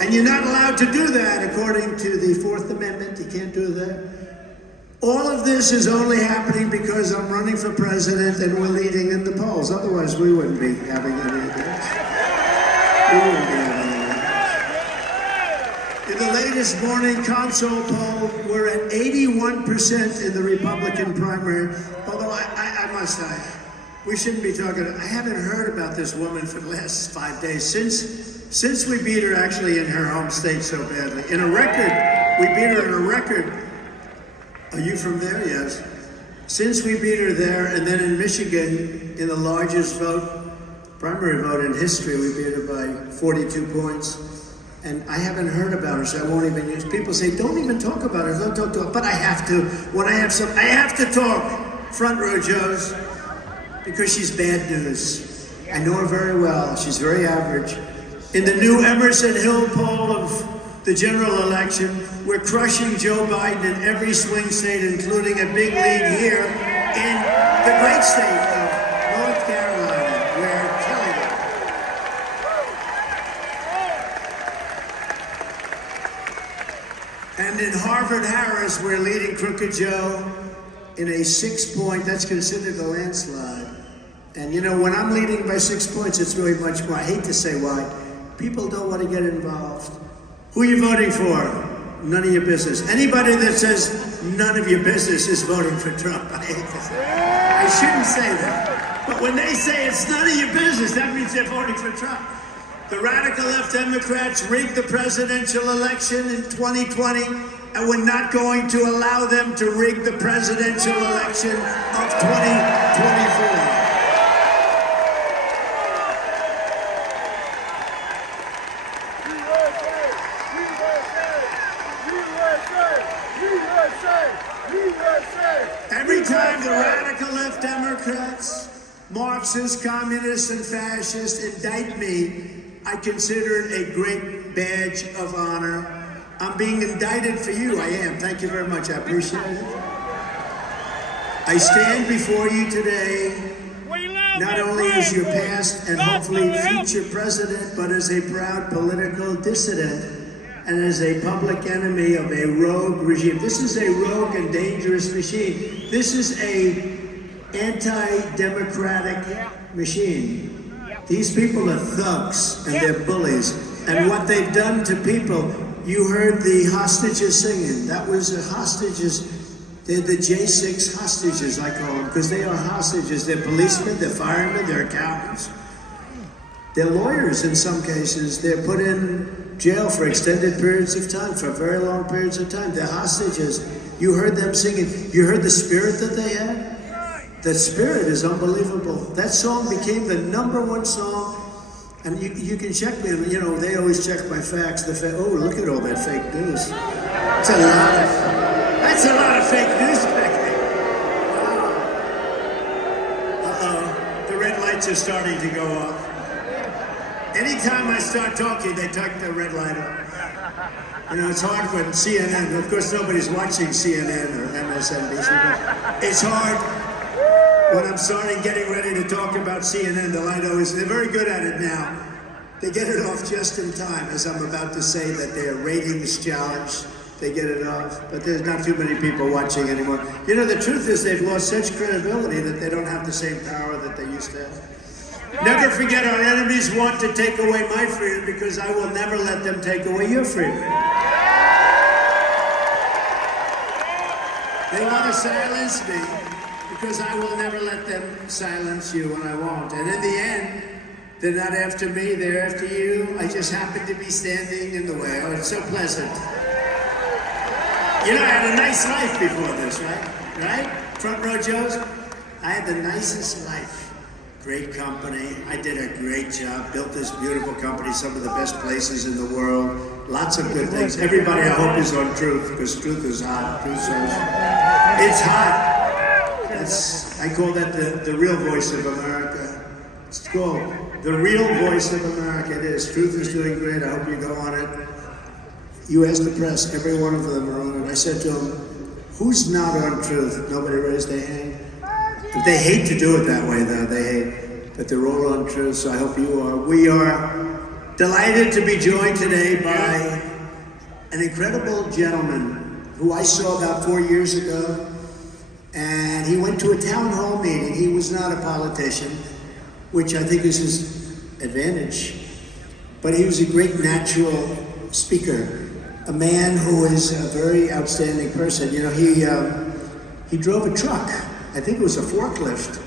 And you're not allowed to do that according to the Fourth Amendment. You can't do that. All of this is only happening because I'm running for president and we're leading in the polls. Otherwise, we wouldn't be having any of this. We wouldn't be having any of this. In the latest morning console poll, we're at 81% in the Republican primary. Although I must say, we shouldn't be talking. I haven't heard about this woman for the last 5 days since we beat her actually in her home state so badly. In a record, we beat her in a record. Are you from there? Yes. Since we beat her there, and then in Michigan, in the largest primary vote in history. We beat her by 42 points. And I haven't heard about her, so I won't even use. People say, don't even talk about her, don't talk to her. But I have to. When I have to talk. Front row Joes, because she's bad news. I know her very well. She's very average. In the new Emerson Hill poll of the general election, we're crushing Joe Biden in every swing state, including a big lead here in the great state of North Carolina. We're killing it. And in Harvard-Harris, we're leading Crooked Joe in a 6-point, that's considered a landslide. And you know, when I'm leading by 6 points, it's really much more. I hate to say why. People don't want to get involved. Who are you voting for? None of your business. Anybody that says none of your business is voting for Trump. I hate to say that. I shouldn't say that. But when they say it's none of your business, that means they're voting for Trump. The radical left Democrats rigged the presidential election in 2020, and we're not going to allow them to rig the presidential election of 2024. Every time the radical left Democrats, Marxists, communists, and fascists indict me, I consider it a great badge of honor. I'm being indicted for you. I am. Thank you very much. I appreciate it. I stand before you today not only as your past and hopefully future president, but as a proud political dissident and as a public enemy of a rogue regime. This is a rogue and dangerous machine. This is a anti-democratic machine. These people are thugs and they're bullies. And what they've done to people, you heard the hostages singing. That was the hostages. They're the J6 hostages, I call them, because they are hostages. They're policemen, they're firemen, they're accountants. They're lawyers in some cases. They're put in jail for extended periods of time, for very long periods of time. They're hostages. You heard them singing. You heard the spirit that they had? The spirit is unbelievable. That song became the #1 song. And you can check me. You know, they always check my facts. Oh, look at all that fake news. That's a lot of fake news back there. Uh-oh. The red lights are starting to go off. Anytime I start talking, they take the red light off. You know, it's hard when CNN, of course nobody's watching CNN or MSNBC, but it's hard when I'm getting ready to talk about CNN, the light always, they're very good at it now. They get it off just in time, as I'm about to say that their ratings challenge, they get it off. But there's not too many people watching anymore. You know, the truth is they've lost such credibility that they don't have the same power that they used to have. Never forget, our enemies want to take away my freedom because I will never let them take away your freedom. They want to silence me because I will never let them silence you, and I won't. And in the end, they're not after me, they're after you. I just happen to be standing in the way. Oh, it's so pleasant. You know, I had a nice life before this, right? Right? Front row Joes? I had the nicest life. Great company. I did a great job. Built this beautiful company, some of the best places in the world. Lots of good things. Everybody, I hope, is on truth, because truth is hot. Truth says it's hot. I call that the real voice of America. It's called the real voice of America. It is. Truth is doing great. I hope you go on it. You ask the press, every one of them are on it. I said to them, who's not on truth? Nobody raised their hand. But they hate to do it that way, though. They hate. But they're all on truth, so I hope you are. We are delighted to be joined today by an incredible gentleman who I saw about 4 years ago. And he went to a town hall meeting. He was not a politician, which I think is his advantage. But he was a great natural speaker, a man who is a very outstanding person. You know, he drove a truck. I think it was a forklift.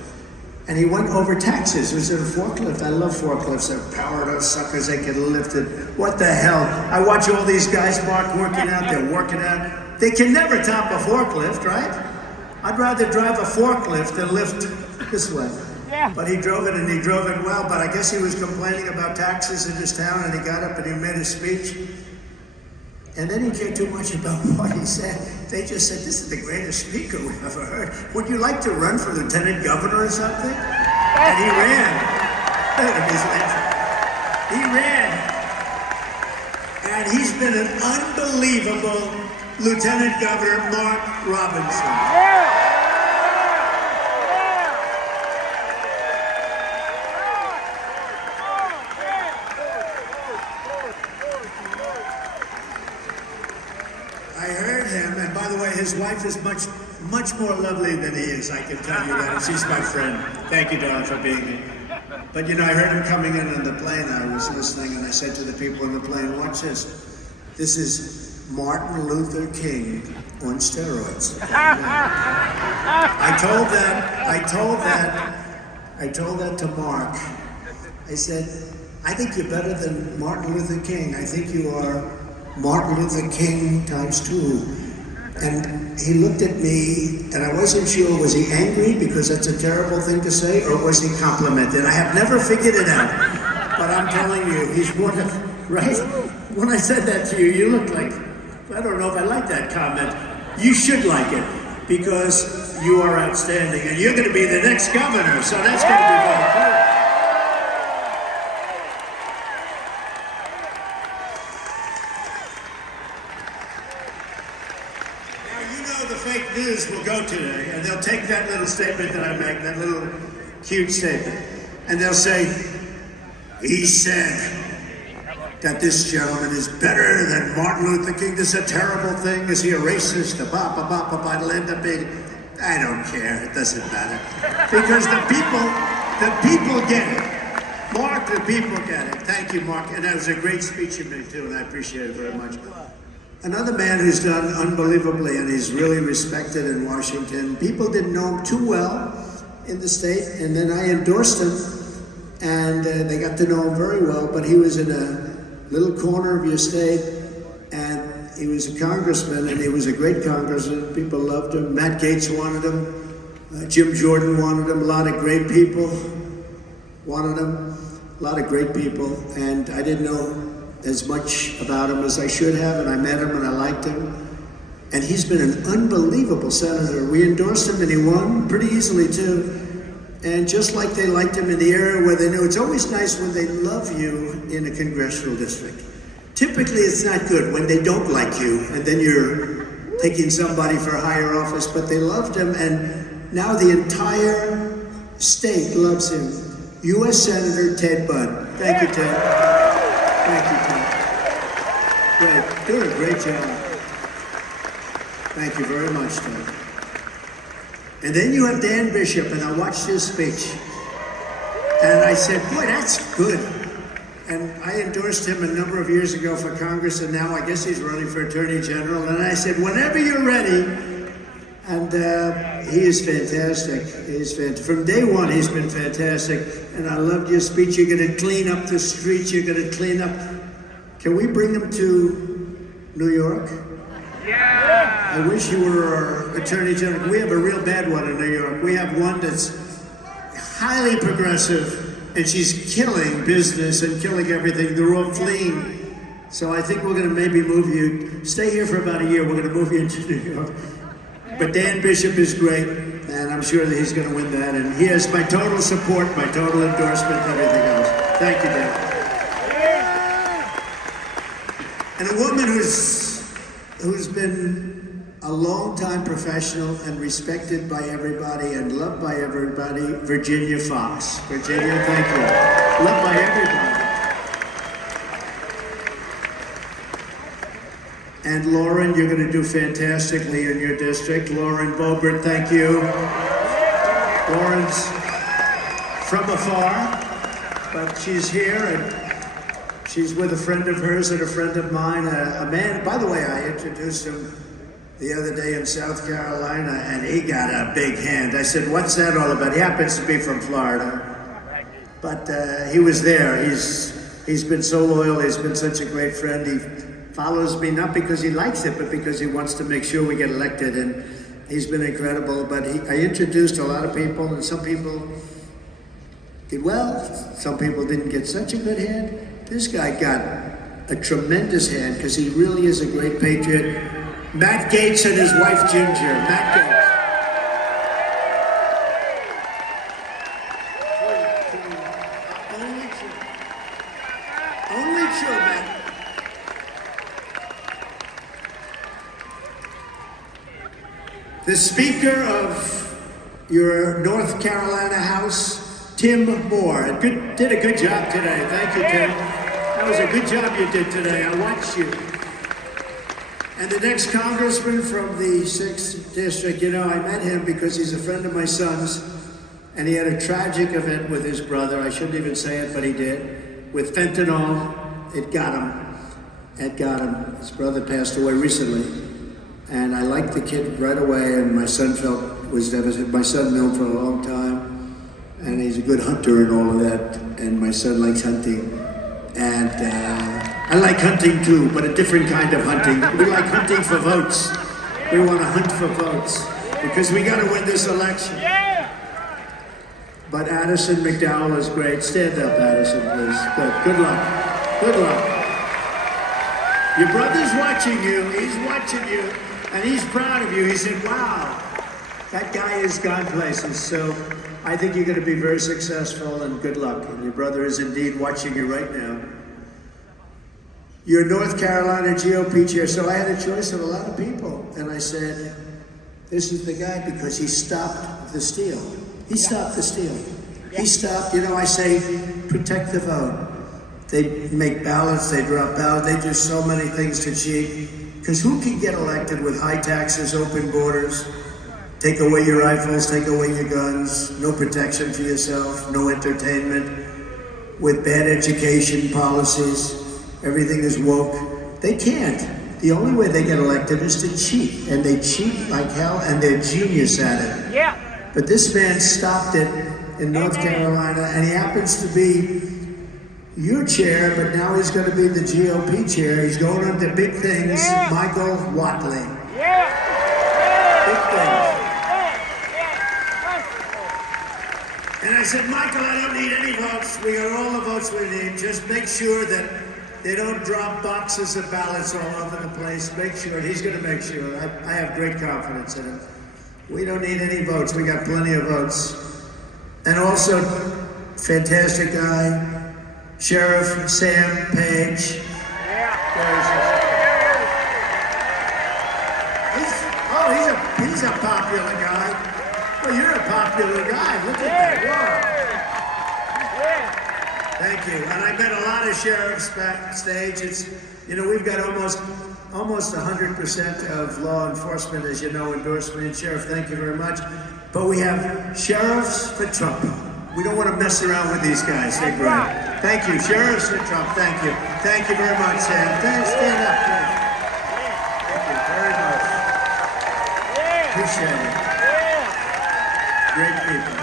And he went over taxes. Was it a forklift? I love forklifts. They're powered up suckers. They can lift it. What the hell? I watch all these guys, Mark, working out. They're working out. They can never top a forklift, right? I'd rather drive a forklift than lift this way. Yeah. But he drove it, and he drove it well. But I guess he was complaining about taxes in his town, and he got up and he made a speech. And then he cared too much about what he said. They just said, "This is the greatest speaker we've ever heard. Would you like to run for lieutenant governor or something?" And he ran. Look at his laugh. He ran. And he's been an unbelievable Lieutenant Governor, Mark Robinson. I heard him, and by the way, his wife is much more lovely than he is, I can tell you that, and she's my friend. Thank you, darling, for being here. But you know, I heard him coming in on the plane. I was listening, and I said to the people in the plane, "Watch this. This is Martin Luther King on steroids." I told that to Mark. I said, "I think you're better than Martin Luther King. I think you are Martin Luther King ×2. And he looked at me, and I wasn't sure, was he angry because that's a terrible thing to say, or was he complimented? I have never figured it out. But I'm telling you, he's wonderful, right? When I said that to you, you looked like, I don't know if I like that comment. You should like it, because you are outstanding, and you're going to be the next governor, so that's going to be very cool. Fake news will go today, and they'll take that little statement that I make, that little cute statement, and they'll say, "He said that this gentleman is better than Martin Luther King. This is a terrible thing. Is he a racist?" It'll end up being, I don't care. It doesn't matter. Because the people get it. Mark, the people get it. Thank you, Mark. And that was a great speech you made, too, and I appreciate it very much. Another man who's done unbelievably, and he's really respected in Washington. People didn't know him too well in the state, and then I endorsed him, and they got to know him very well, but he was in a little corner of your state, and he was a congressman, and he was a great congressman. People loved him. Matt Gaetz wanted him. Jim Jordan wanted him. A lot of great people wanted him. A lot of great people, and I didn't know as much about him as I should have, and I met him and I liked him. And he's been an unbelievable senator. We endorsed him and he won pretty easily too. And just like they liked him in the area where they knew, it's always nice when they love you in a congressional district. Typically it's not good when they don't like you and then you're taking somebody for a higher office, but they loved him, and now the entire state loves him. U.S. Senator Ted Budd. Thank you, Ted. Thank you, Ted. Great. Doing a great job. Thank you very much, Ted. And then you have Dan Bishop, and I watched his speech. And I said, boy, that's good. And I endorsed him a number of years ago for Congress, and now I guess he's running for Attorney General. And I said, whenever you're ready, and he is fantastic. He's fantastic. From day one, he's been fantastic. And I loved your speech. You're going to clean up the streets. You're going to clean up. Can we bring him to New York? Yeah. I wish you were our Attorney General. We have a real bad one in New York. We have one that's highly progressive, and she's killing business and killing everything. They're all fleeing. So I think we're going to maybe move you. Stay here for about a year. We're going to move you into New York. But Dan Bishop is great, and I'm sure that he's going to win that. And he has my total support, my total endorsement, everything else. Thank you, Dan. And a woman who's been a long-time professional and respected by everybody and loved by everybody, Virginia Fox. Virginia, thank you. Loved by everybody. And Lauren, you're going to do fantastically in your district. Lauren Boebert, thank you. Lauren's from afar, but she's here, and she's with a friend of hers and a friend of mine, a man. By the way, I introduced him the other day in South Carolina, and he got a big hand. I said, what's that all about? He happens to be from Florida, but he was there. He's been so loyal. He's been such a great friend. He follows me not because he likes it, but because he wants to make sure we get elected, and he's been incredible. But I introduced a lot of people, and some people did well. Some people didn't get such a good hand. This guy got a tremendous hand because he really is a great patriot. Matt Gaetz and his wife Ginger. Matt Gaetz. Only true, Matt. The Speaker of your North Carolina House, Tim Moore. Did a good job today. Thank you, Tim. That was a good job you did today. I watched you. And the next congressman from the 6th District, you know, I met him because he's a friend of my son's, and he had a tragic event with his brother. I shouldn't even say it, but he did. With fentanyl, it got him. It got him. His brother passed away recently. And I liked the kid right away, and my son was devastated. My son knew him for a long time, and he's a good hunter and all of that, and my son likes hunting. And I like hunting too, but a different kind of hunting. We like hunting for votes. We want to hunt for votes, because we got to win this election. But Addison McDowell is great. Stand up, Addison, please. Good luck. Good luck. Your brother's watching you. He's watching you. And he's proud of you. He said, wow, that guy has gone places. So I think you're going to be very successful, and good luck. And your brother is indeed watching you right now. You're North Carolina GOP chair. So I had a choice of a lot of people. And I said, this is the guy because he stopped the steal. He stopped the steal. He stopped, you know, I say, protect the vote. They make ballots, they drop ballots, they do so many things to cheat. Because who can get elected with high taxes, open borders, take away your rifles, take away your guns, no protection for yourself, no entertainment, with bad education policies, everything is woke? They can't. The only way they get elected is to cheat, and they cheat like hell, and they're genius at it. Yeah. But this man stopped it in North Carolina, and he happens to be your chair, but now he's going to be the GOP chair. He's going into big things. Yeah. Michael Watley. Yeah. Big things. And I said, Michael, I don't need any votes. We got all the votes we need. Just make sure that they don't drop boxes of ballots all over the place. Make sure. He's going to make sure. I have great confidence in him. We don't need any votes. We got plenty of votes. And also, fantastic guy, Sheriff Sam Page. He's a popular guy. Well, you're a popular guy. Look at that. Wow. Thank you. And I met a lot of sheriffs backstage. It's, you know, we've got almost 100% of law enforcement, as you know, endorsed me. And Sheriff, thank you very much. But we have sheriffs for Trump. We don't want to mess around with these guys. Say great. Thank you. Sheriffs for Trump. Thank you. Thank you very much, Sam. Thanks. Stand up, please. Thank you very much. Appreciate it. Great people.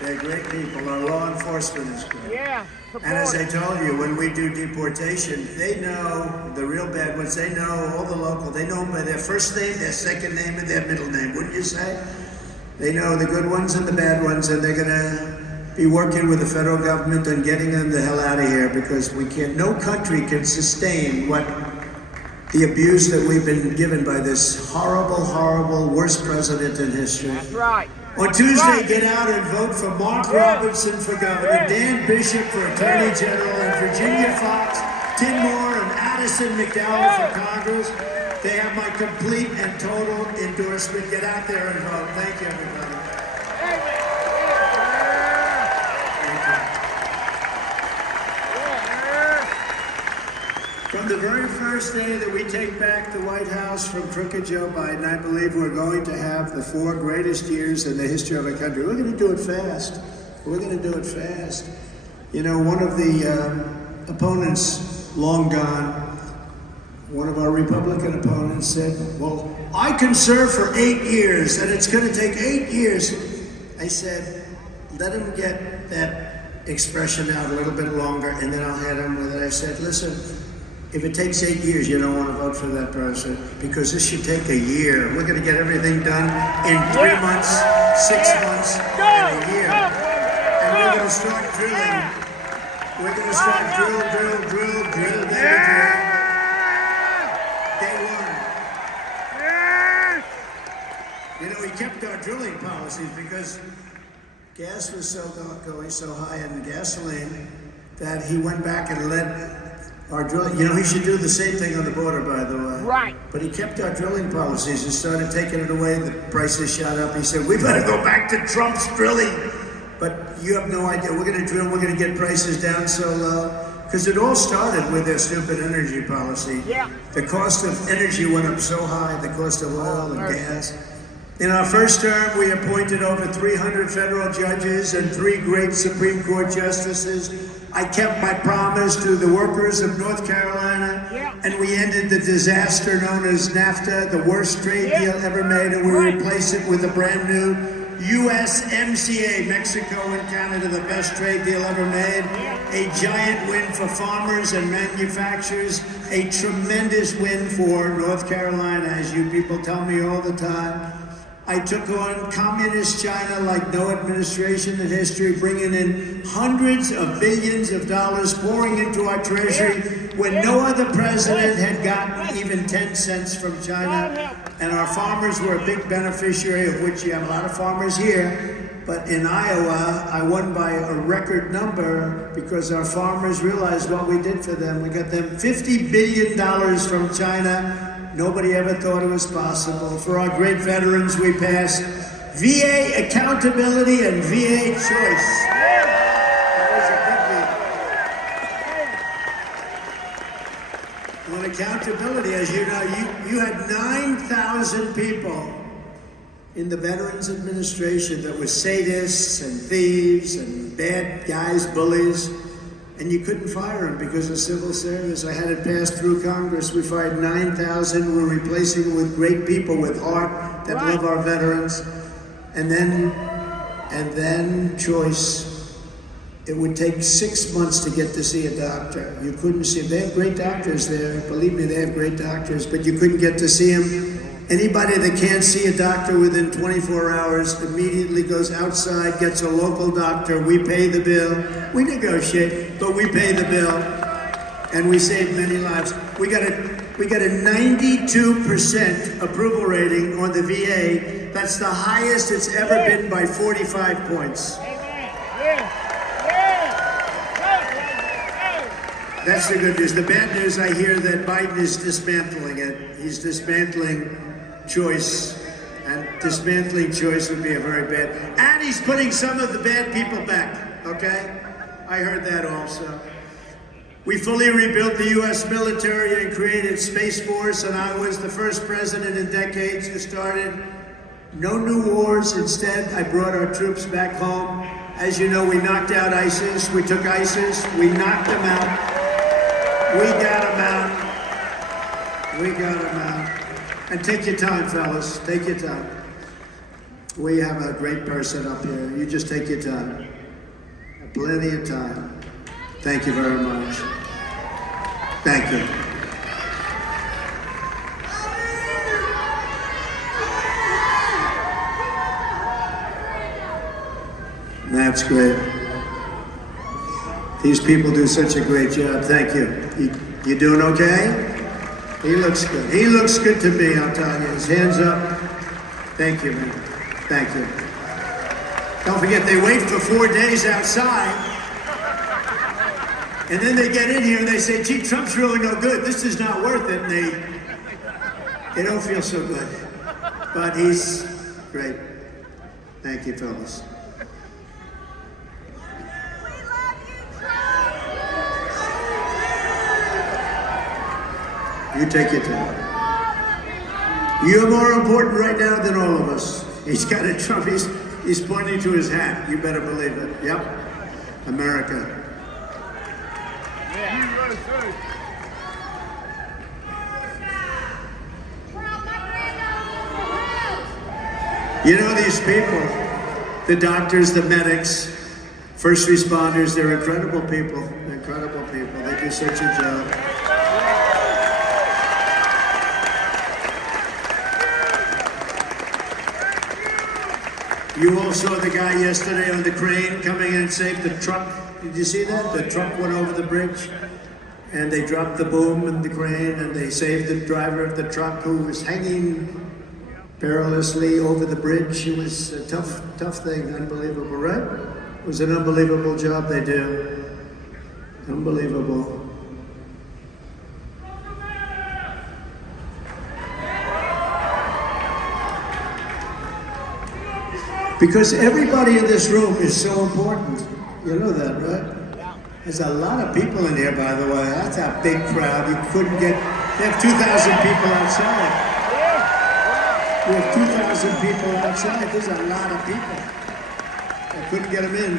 They're great people. Our law enforcement is great. Yeah. And as I told you, when we do deportation, they know the real bad ones. They know all the local. They know them by their first name, their second name, and their middle name. Wouldn't you say? They know the good ones and the bad ones, and they're going to be working with the federal government and getting them the hell out of here, because we can't. No country can sustain what the abuse that we've been given by this horrible, horrible, worst president in history. That's right. On Tuesday, get out and vote for Mark Robinson for governor, Dan Bishop for attorney general, and Virginia Fox, Tim Moore, and Addison McDowell for Congress. They have my complete and total endorsement. Get out there and vote. Thank you, everybody. From the very first day that we take back the White House from crooked Joe Biden, I believe we're going to have the 4 greatest years in the history of our country. We're going to do it fast. We're going to do it fast. You know, one of the opponents, long gone, one of our Republican opponents said, well, I can serve for 8 years, and it's going to take 8 years. I said, let him get that expression out a little bit longer, and then I'll hit him with it. I said, listen, if it takes 8 years, you don't want to vote for that person, because this should take a year. We're going to get everything done in 3 months, 6 months, and a year. And we're going to start drilling. We're going to start drill. Day one. You know, he kept our drilling policies because gas was going so high in gasoline that he went back and let our drilling. You know, he should do the same thing on the border, by the way. Right. But he kept our drilling policies and started taking it away. The prices shot up. He said, we better go back to Trump's drilling. But you have no idea. We're going to drill. We're going to get prices down so low. Because it all started with their stupid energy policy. Yeah. The cost of energy went up so high, the cost of oil and gas. In our first term, we appointed over 300 federal judges and 3 great Supreme Court justices. I kept my promise to the workers of North Carolina, and we ended the disaster known as NAFTA, the worst trade deal ever made, and we replaced it with a brand new USMCA, Mexico and Canada, the best trade deal ever made. A giant win for farmers and manufacturers, a tremendous win for North Carolina, as you people tell me all the time. I took on communist China like no administration in history, bringing in hundreds of billions of dollars pouring into our treasury when no other president had gotten even 10 cents from China. And our farmers were a big beneficiary, of which you have a lot of farmers here. But in Iowa, I won by a record number because our farmers realized what we did for them. We got them $50 billion from China. Nobody ever thought it was possible. For our great veterans, we passed VA accountability and VA choice. That was a big deal. On accountability, as you know, you had 9,000 people in the Veterans Administration that were sadists and thieves and bad guys, bullies. And you couldn't fire them because of civil service. I had it passed through Congress. We fired 9,000. We're replacing it with great people with heart that love our veterans. And then choice. It would take 6 months to get to see a doctor. You couldn't see them. They have great doctors there. Believe me, they have great doctors, but you couldn't get to see them. Anybody that can't see a doctor within 24 hours immediately goes outside, gets a local doctor. We pay the bill. We negotiate, but we pay the bill, and we save many lives. We got a 92% approval rating on the VA. That's the highest it's ever been by 45 points. That's the good news. The bad news, I hear that Biden is dismantling it. He's dismantling choice, and dismantling choice would be a very bad. And he's putting some of the bad people back, okay? I heard that also. We fully rebuilt the U.S. military and created Space Force, and I was the first president in decades who started no new wars. Instead, I brought our troops back home. As you know, we knocked out ISIS. We took ISIS. We knocked them out. We got them out. We got them out. And take your time, fellas. Take your time. We have a great person up here. You just take your time. Plenty of time. Thank you very much. Thank you. That's great. These people do such a great job. Thank you. You doing okay? He looks good. He looks good to me, I'll tell you. His hands up. Thank you, man. Thank you. Don't forget, they wait for 4 days outside. And then they get in here and they say, gee, Trump's really no good. This is not worth it. And they don't feel so good. But he's great. Thank you, fellas. You take your time. You're more important right now than all of us. He's got a Trump. He's pointing to his hat. You better believe it. Yep. America. You know these people, the doctors, the medics, first responders, they're incredible people. They're incredible people. They do such a job. You all saw the guy yesterday on the crane coming in and saved the truck. Did you see that? The truck went over the bridge and they dropped the boom in the crane and they saved the driver of the truck who was hanging perilously over the bridge. It was a tough thing, unbelievable, right? It was an unbelievable job they did. Unbelievable. Because everybody in this room is so important. You know that, right? There's a lot of people in here, by the way. That's a big crowd. You couldn't get, they have 2,000 people outside. We have 2,000 people outside. There's a lot of people. I couldn't get them in.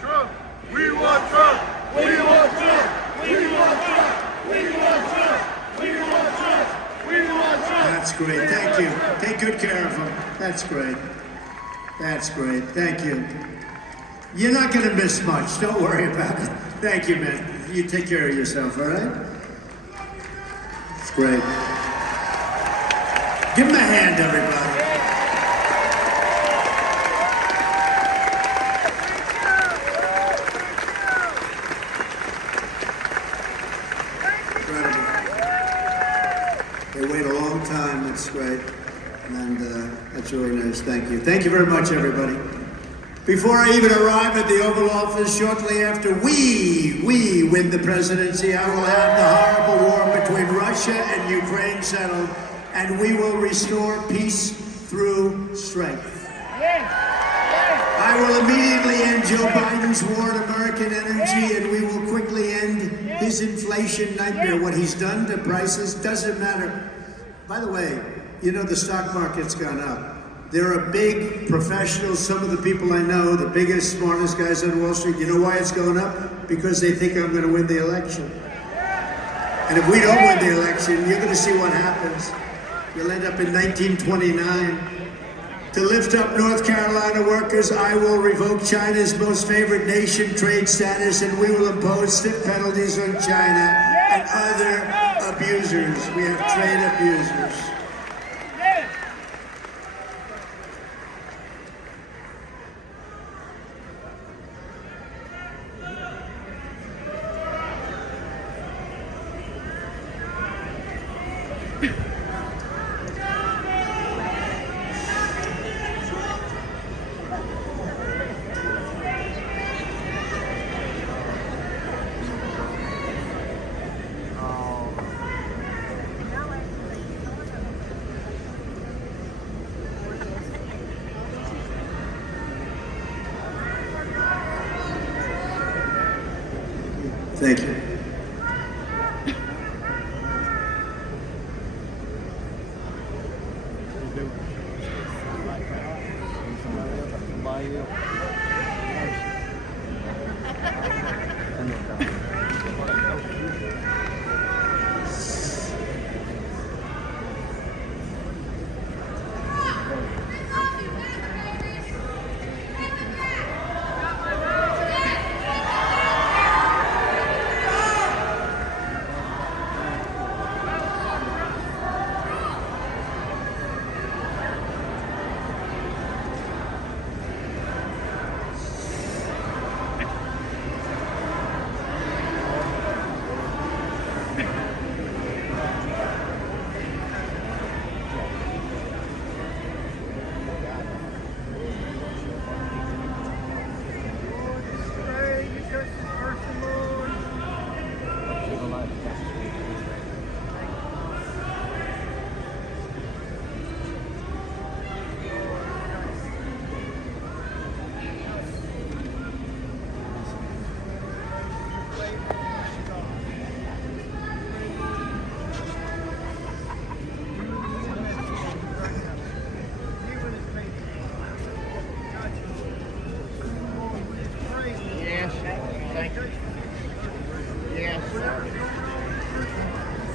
Trump! We want Trump! We want Trump! We want Trump! We want Trump! We want Trump! We want Trump! That's great. Thank you. Take good care of them. That's great. That's great. Thank you. You're not going to miss much. Don't worry about it. Thank you, man. You take care of yourself, all right? It's great. Give him a hand, everybody. Incredible. They wait a long time. That's great. And that's really nice. Thank you. Thank you very much, everybody. Before I even arrive at the Oval Office, shortly after we win the presidency, I will have the horrible war between Russia and Ukraine settled, and we will restore peace through strength. I will immediately end Joe Biden's war on American energy, and we will quickly end his inflation nightmare. What he's done to prices doesn't matter. By the way, you know the stock market's gone up. There are big professionals, some of the people I know, the biggest, smartest guys on Wall Street. You know why it's going up? Because they think I'm going to win the election. And if we don't win the election, you're going to see what happens. You'll end up in 1929. To lift up North Carolina workers, I will revoke China's most favored nation trade status, and we will impose stiff penalties on China and other abusers. We have trade abusers. Thank you.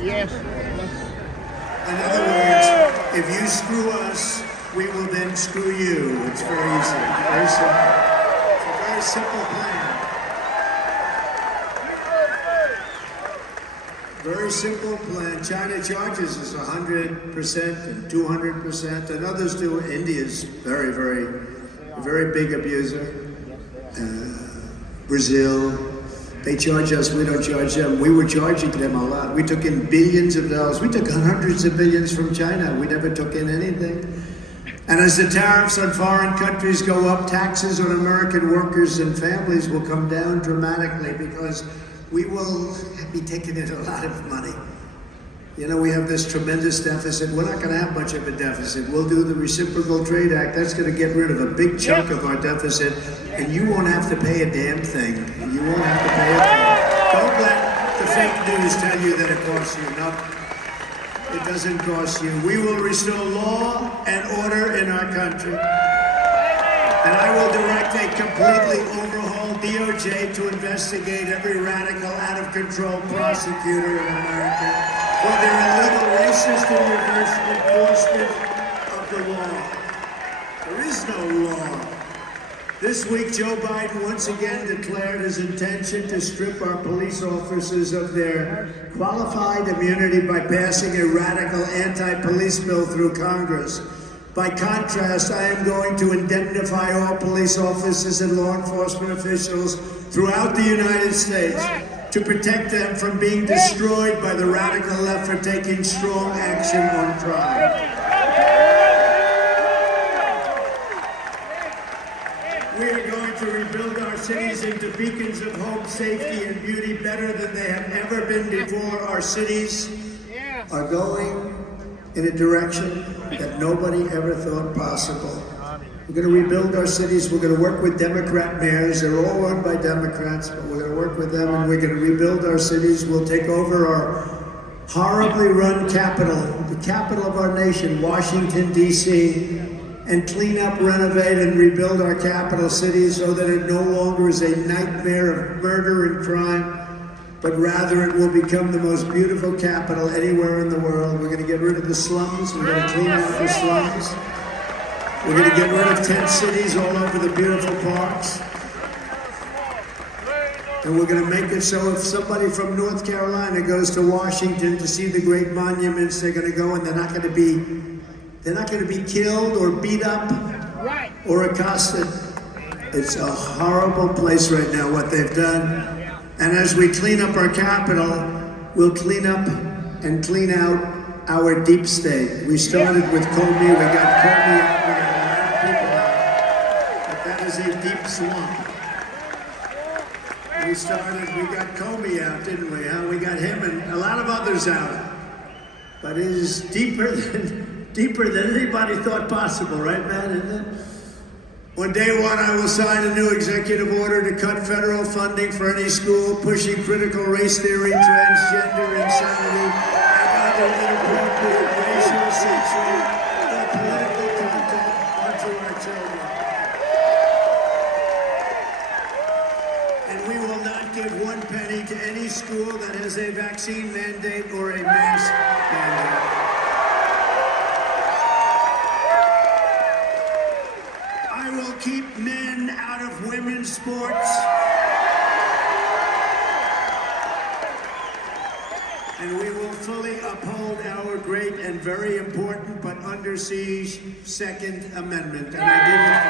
Yes. In other words, if you screw us, we will then screw you. It's very easy. Very simple. It's a very simple plan. Very simple plan. China charges us 100% and 200%, and others do. India's very, very big abuser. Brazil, they charge us, we don't charge them. We were charging them a lot. We took in billions of dollars. We took hundreds of billions from China. We never took in anything. And as the tariffs on foreign countries go up, taxes on American workers and families will come down dramatically because we will be taking in a lot of money. You know, we have this tremendous deficit. We're not going to have much of a deficit. We'll do the Reciprocal Trade Act. That's going to get rid of a big chunk of our deficit, and you won't have to pay a damn thing. You won't have to pay a thing. Don't let the fake news tell you that it costs you. No, it doesn't cost you. We will restore law and order in our country. And I will direct a completely overhauled DOJ to investigate every radical, out-of-control prosecutor in America for their illegal, racist, and reverse enforcement of the law. There is no law. This week, Joe Biden once again declared his intention to strip our police officers of their qualified immunity by passing a radical anti-police bill through Congress. By contrast, I am going to indemnify all police officers and law enforcement officials throughout the United States to protect them from being destroyed by the radical left for taking strong action on crime. We are going to rebuild our cities into beacons of hope, safety, and beauty better than they have ever been before. Our cities are going in a direction that nobody ever thought possible. We're going to rebuild our cities. We're going to work with Democrat mayors. They're all run by Democrats, but we're going to work with them, and we're going to rebuild our cities. We'll take over our horribly run capital, the capital of our nation, Washington, D.C., and clean up, renovate, and rebuild our capital cities so that it no longer is a nightmare of murder and crime, but rather it will become the most beautiful capital anywhere in the world. We're going to get rid of the slums. We're going to clean out the slums. We're going to get rid of tent cities all over the beautiful parks. And we're going to make it so if somebody from North Carolina goes to Washington to see the great monuments, they're going to go and they're not going to be killed or beat up or accosted. It's a horrible place right now, what they've done. And as we clean up our capital, we'll clean up and clean out our deep state. We started with Comey, we got Comey out, we got a lot of people out. But that is a deep swamp. We got Comey out, didn't we? Huh? We got him and a lot of others out. But it is deeper than anybody thought possible, right, man? Isn't it? On day one, I will sign a new executive order to cut federal funding for any school pushing critical race theory, transgender insanity, and other inappropriate racial, sexual, or political content onto our children. And we will not give one penny to any school that has a vaccine mandate or a mask mandate. Keep men out of women's sports. And we will fully uphold our great and very important but under siege Second Amendment. And I did it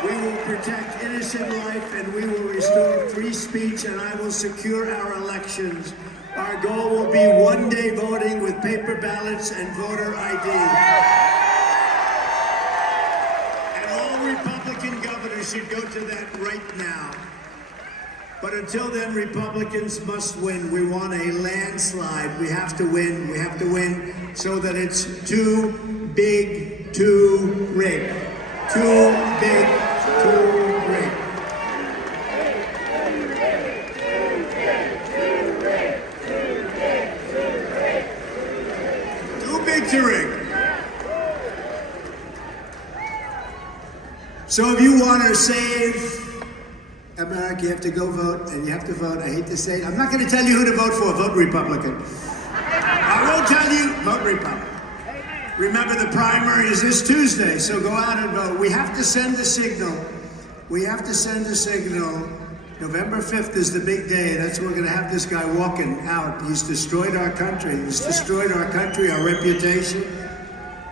before you. We will protect innocent life and we will restore free speech and I will secure our elections. Our goal will be one-day voting with paper ballots and voter ID. Republican governors should go to that right now. But until then, Republicans must win. We want a landslide. We have to win. We have to win so that it's too big, too rigged. Too big, too rigged. Too big to rig. So if you want to save America, you have to go vote, and you have to vote. I hate to say it. I'm not going to tell you who to vote for. Vote Republican. I won't tell you. Vote Republican. Remember, the primary is this Tuesday, so go out and vote. We have to send a signal. We have to send a signal November 5th is the big day. That's when we're going to have this guy walking out. He's destroyed our country. He's destroyed our country, our reputation.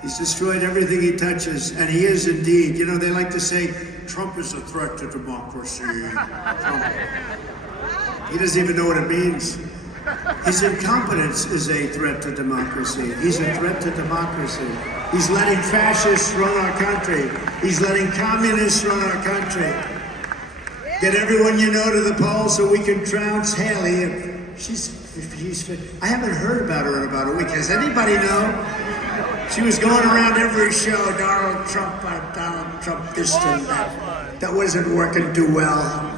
He's destroyed everything he touches. And he is indeed. You know, they like to say, Trump is a threat to democracy. Trump. He doesn't even know what it means. His incompetence is a threat to democracy. He's a threat to democracy. He's letting fascists run our country. He's letting communists run our country. Get everyone you know to the polls so we can trounce Haley. If she's fit. I haven't heard about her in about a week. Has anybody know? She was going around every show, Donald Trump, this and that. That wasn't working too well.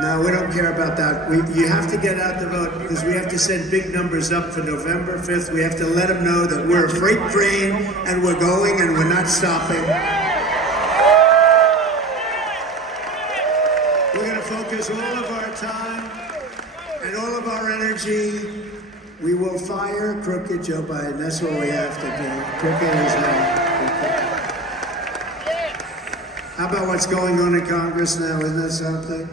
No, we don't care about that. You have to get out the vote because we have to send big numbers up for November 5th. We have to let them know that we're a freight train and we're going and we're not stopping. We're going to focus all of our time and all of our energy. We will fire crooked Joe Biden. That's what we have to do. Crooked is now. How about what's going on in Congress now? Isn't that something?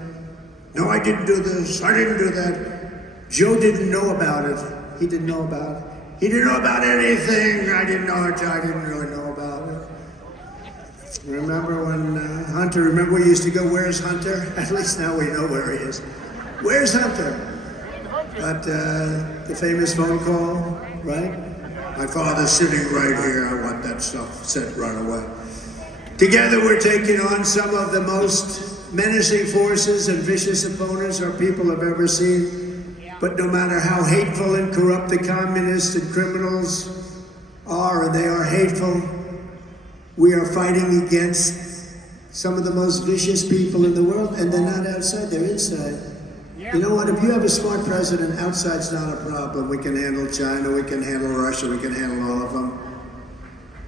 No, I didn't do this. I didn't do that. Joe didn't know about it. He didn't know about it. He didn't know about anything. I didn't know it. I didn't really know about it. Remember when Hunter, remember we used to go, where's Hunter? At least now we know where he is. Where's Hunter? But the famous phone call, right? My father's sitting right here. I want that stuff sent right away. Together we're taking on some of the most menacing forces and vicious opponents our people have ever seen. But no matter how hateful and corrupt the communists and criminals are, and they are hateful, we are fighting against some of the most vicious people in the world, and they're not outside, they're inside. You know what, if you have a smart president, outside's not a problem. We can handle China, we can handle Russia, we can handle all of them.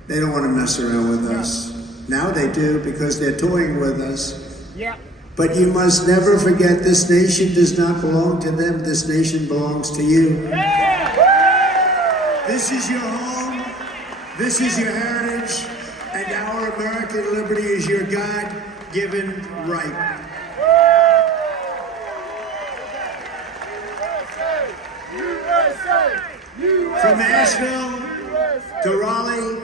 They don't want to mess around with us. Now they do, because they're toying with us. Yeah. But you must never forget, this nation does not belong to them. This nation belongs to you. This is your home. This is your heritage. And our American liberty is your God-given right. From Asheville to Raleigh,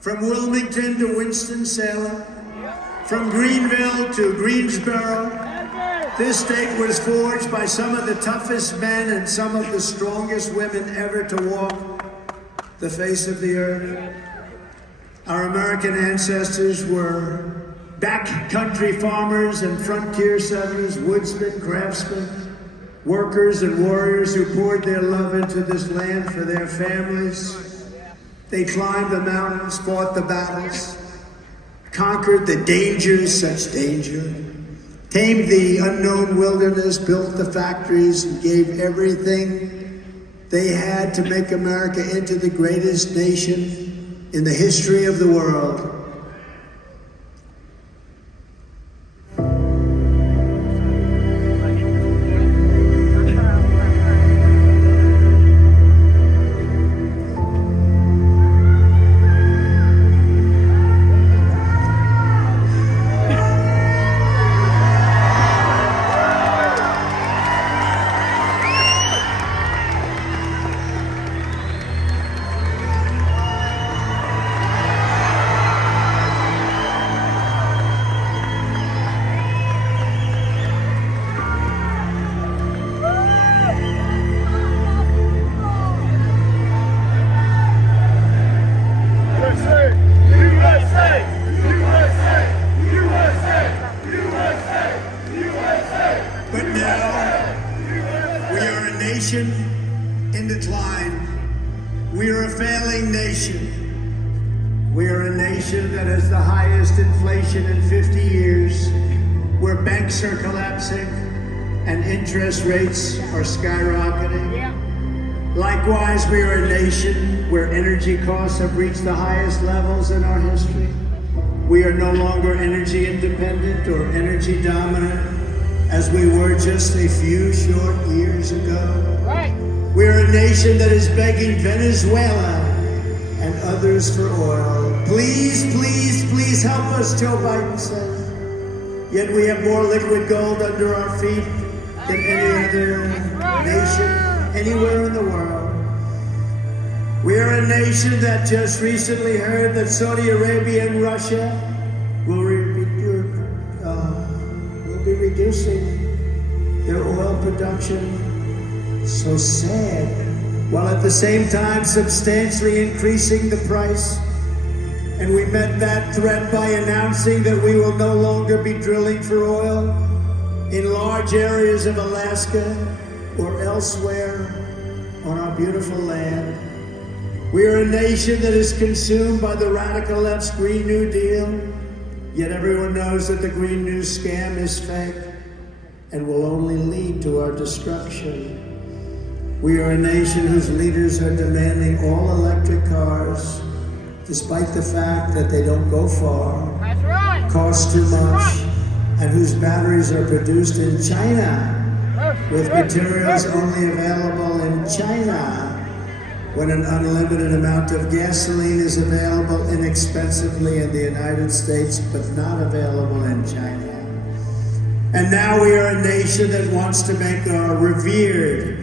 from Wilmington to Winston-Salem, from Greenville to Greensboro, this state was forged by some of the toughest men and some of the strongest women ever to walk the face of the earth. Our American ancestors were backcountry farmers and frontier settlers, woodsmen, craftsmen, workers and warriors who poured their love into this land for their families. They climbed the mountains, fought the battles, conquered the dangers, such danger, tamed the unknown wilderness, built the factories, and gave everything they had to make America into the greatest nation in the history of the world. In decline. We are a failing nation. We are a nation that has the highest inflation in 50 years, where banks are collapsing and interest rates are skyrocketing. Likewise, we are a nation where energy costs have reached the highest levels in our history. We are no longer energy independent or energy dominant as we were just a few short years ago. Right. We're a nation that is begging Venezuela and others for oil. Please, please, please help us, Joe Biden says. Yet we have more liquid gold under our feet than any other nation anywhere in the world. We are a nation that just recently heard that Saudi Arabia and Russia will be reducing their oil production. So sad. While at the same time substantially increasing the price. And we met that threat by announcing that we will no longer be drilling for oil in large areas of Alaska or elsewhere on our beautiful land. We are a nation that is consumed by the radical left's Green New Deal, yet everyone knows that the Green New scam is fake and will only lead to our destruction. We are a nation whose leaders are demanding all electric cars, despite the fact that they don't go far, That's right. cost too much, and whose batteries are produced in China, with materials only available in China, when an unlimited amount of gasoline is available inexpensively in the United States, but not available in China. And now we are a nation that wants to make our revered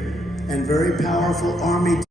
and very powerful army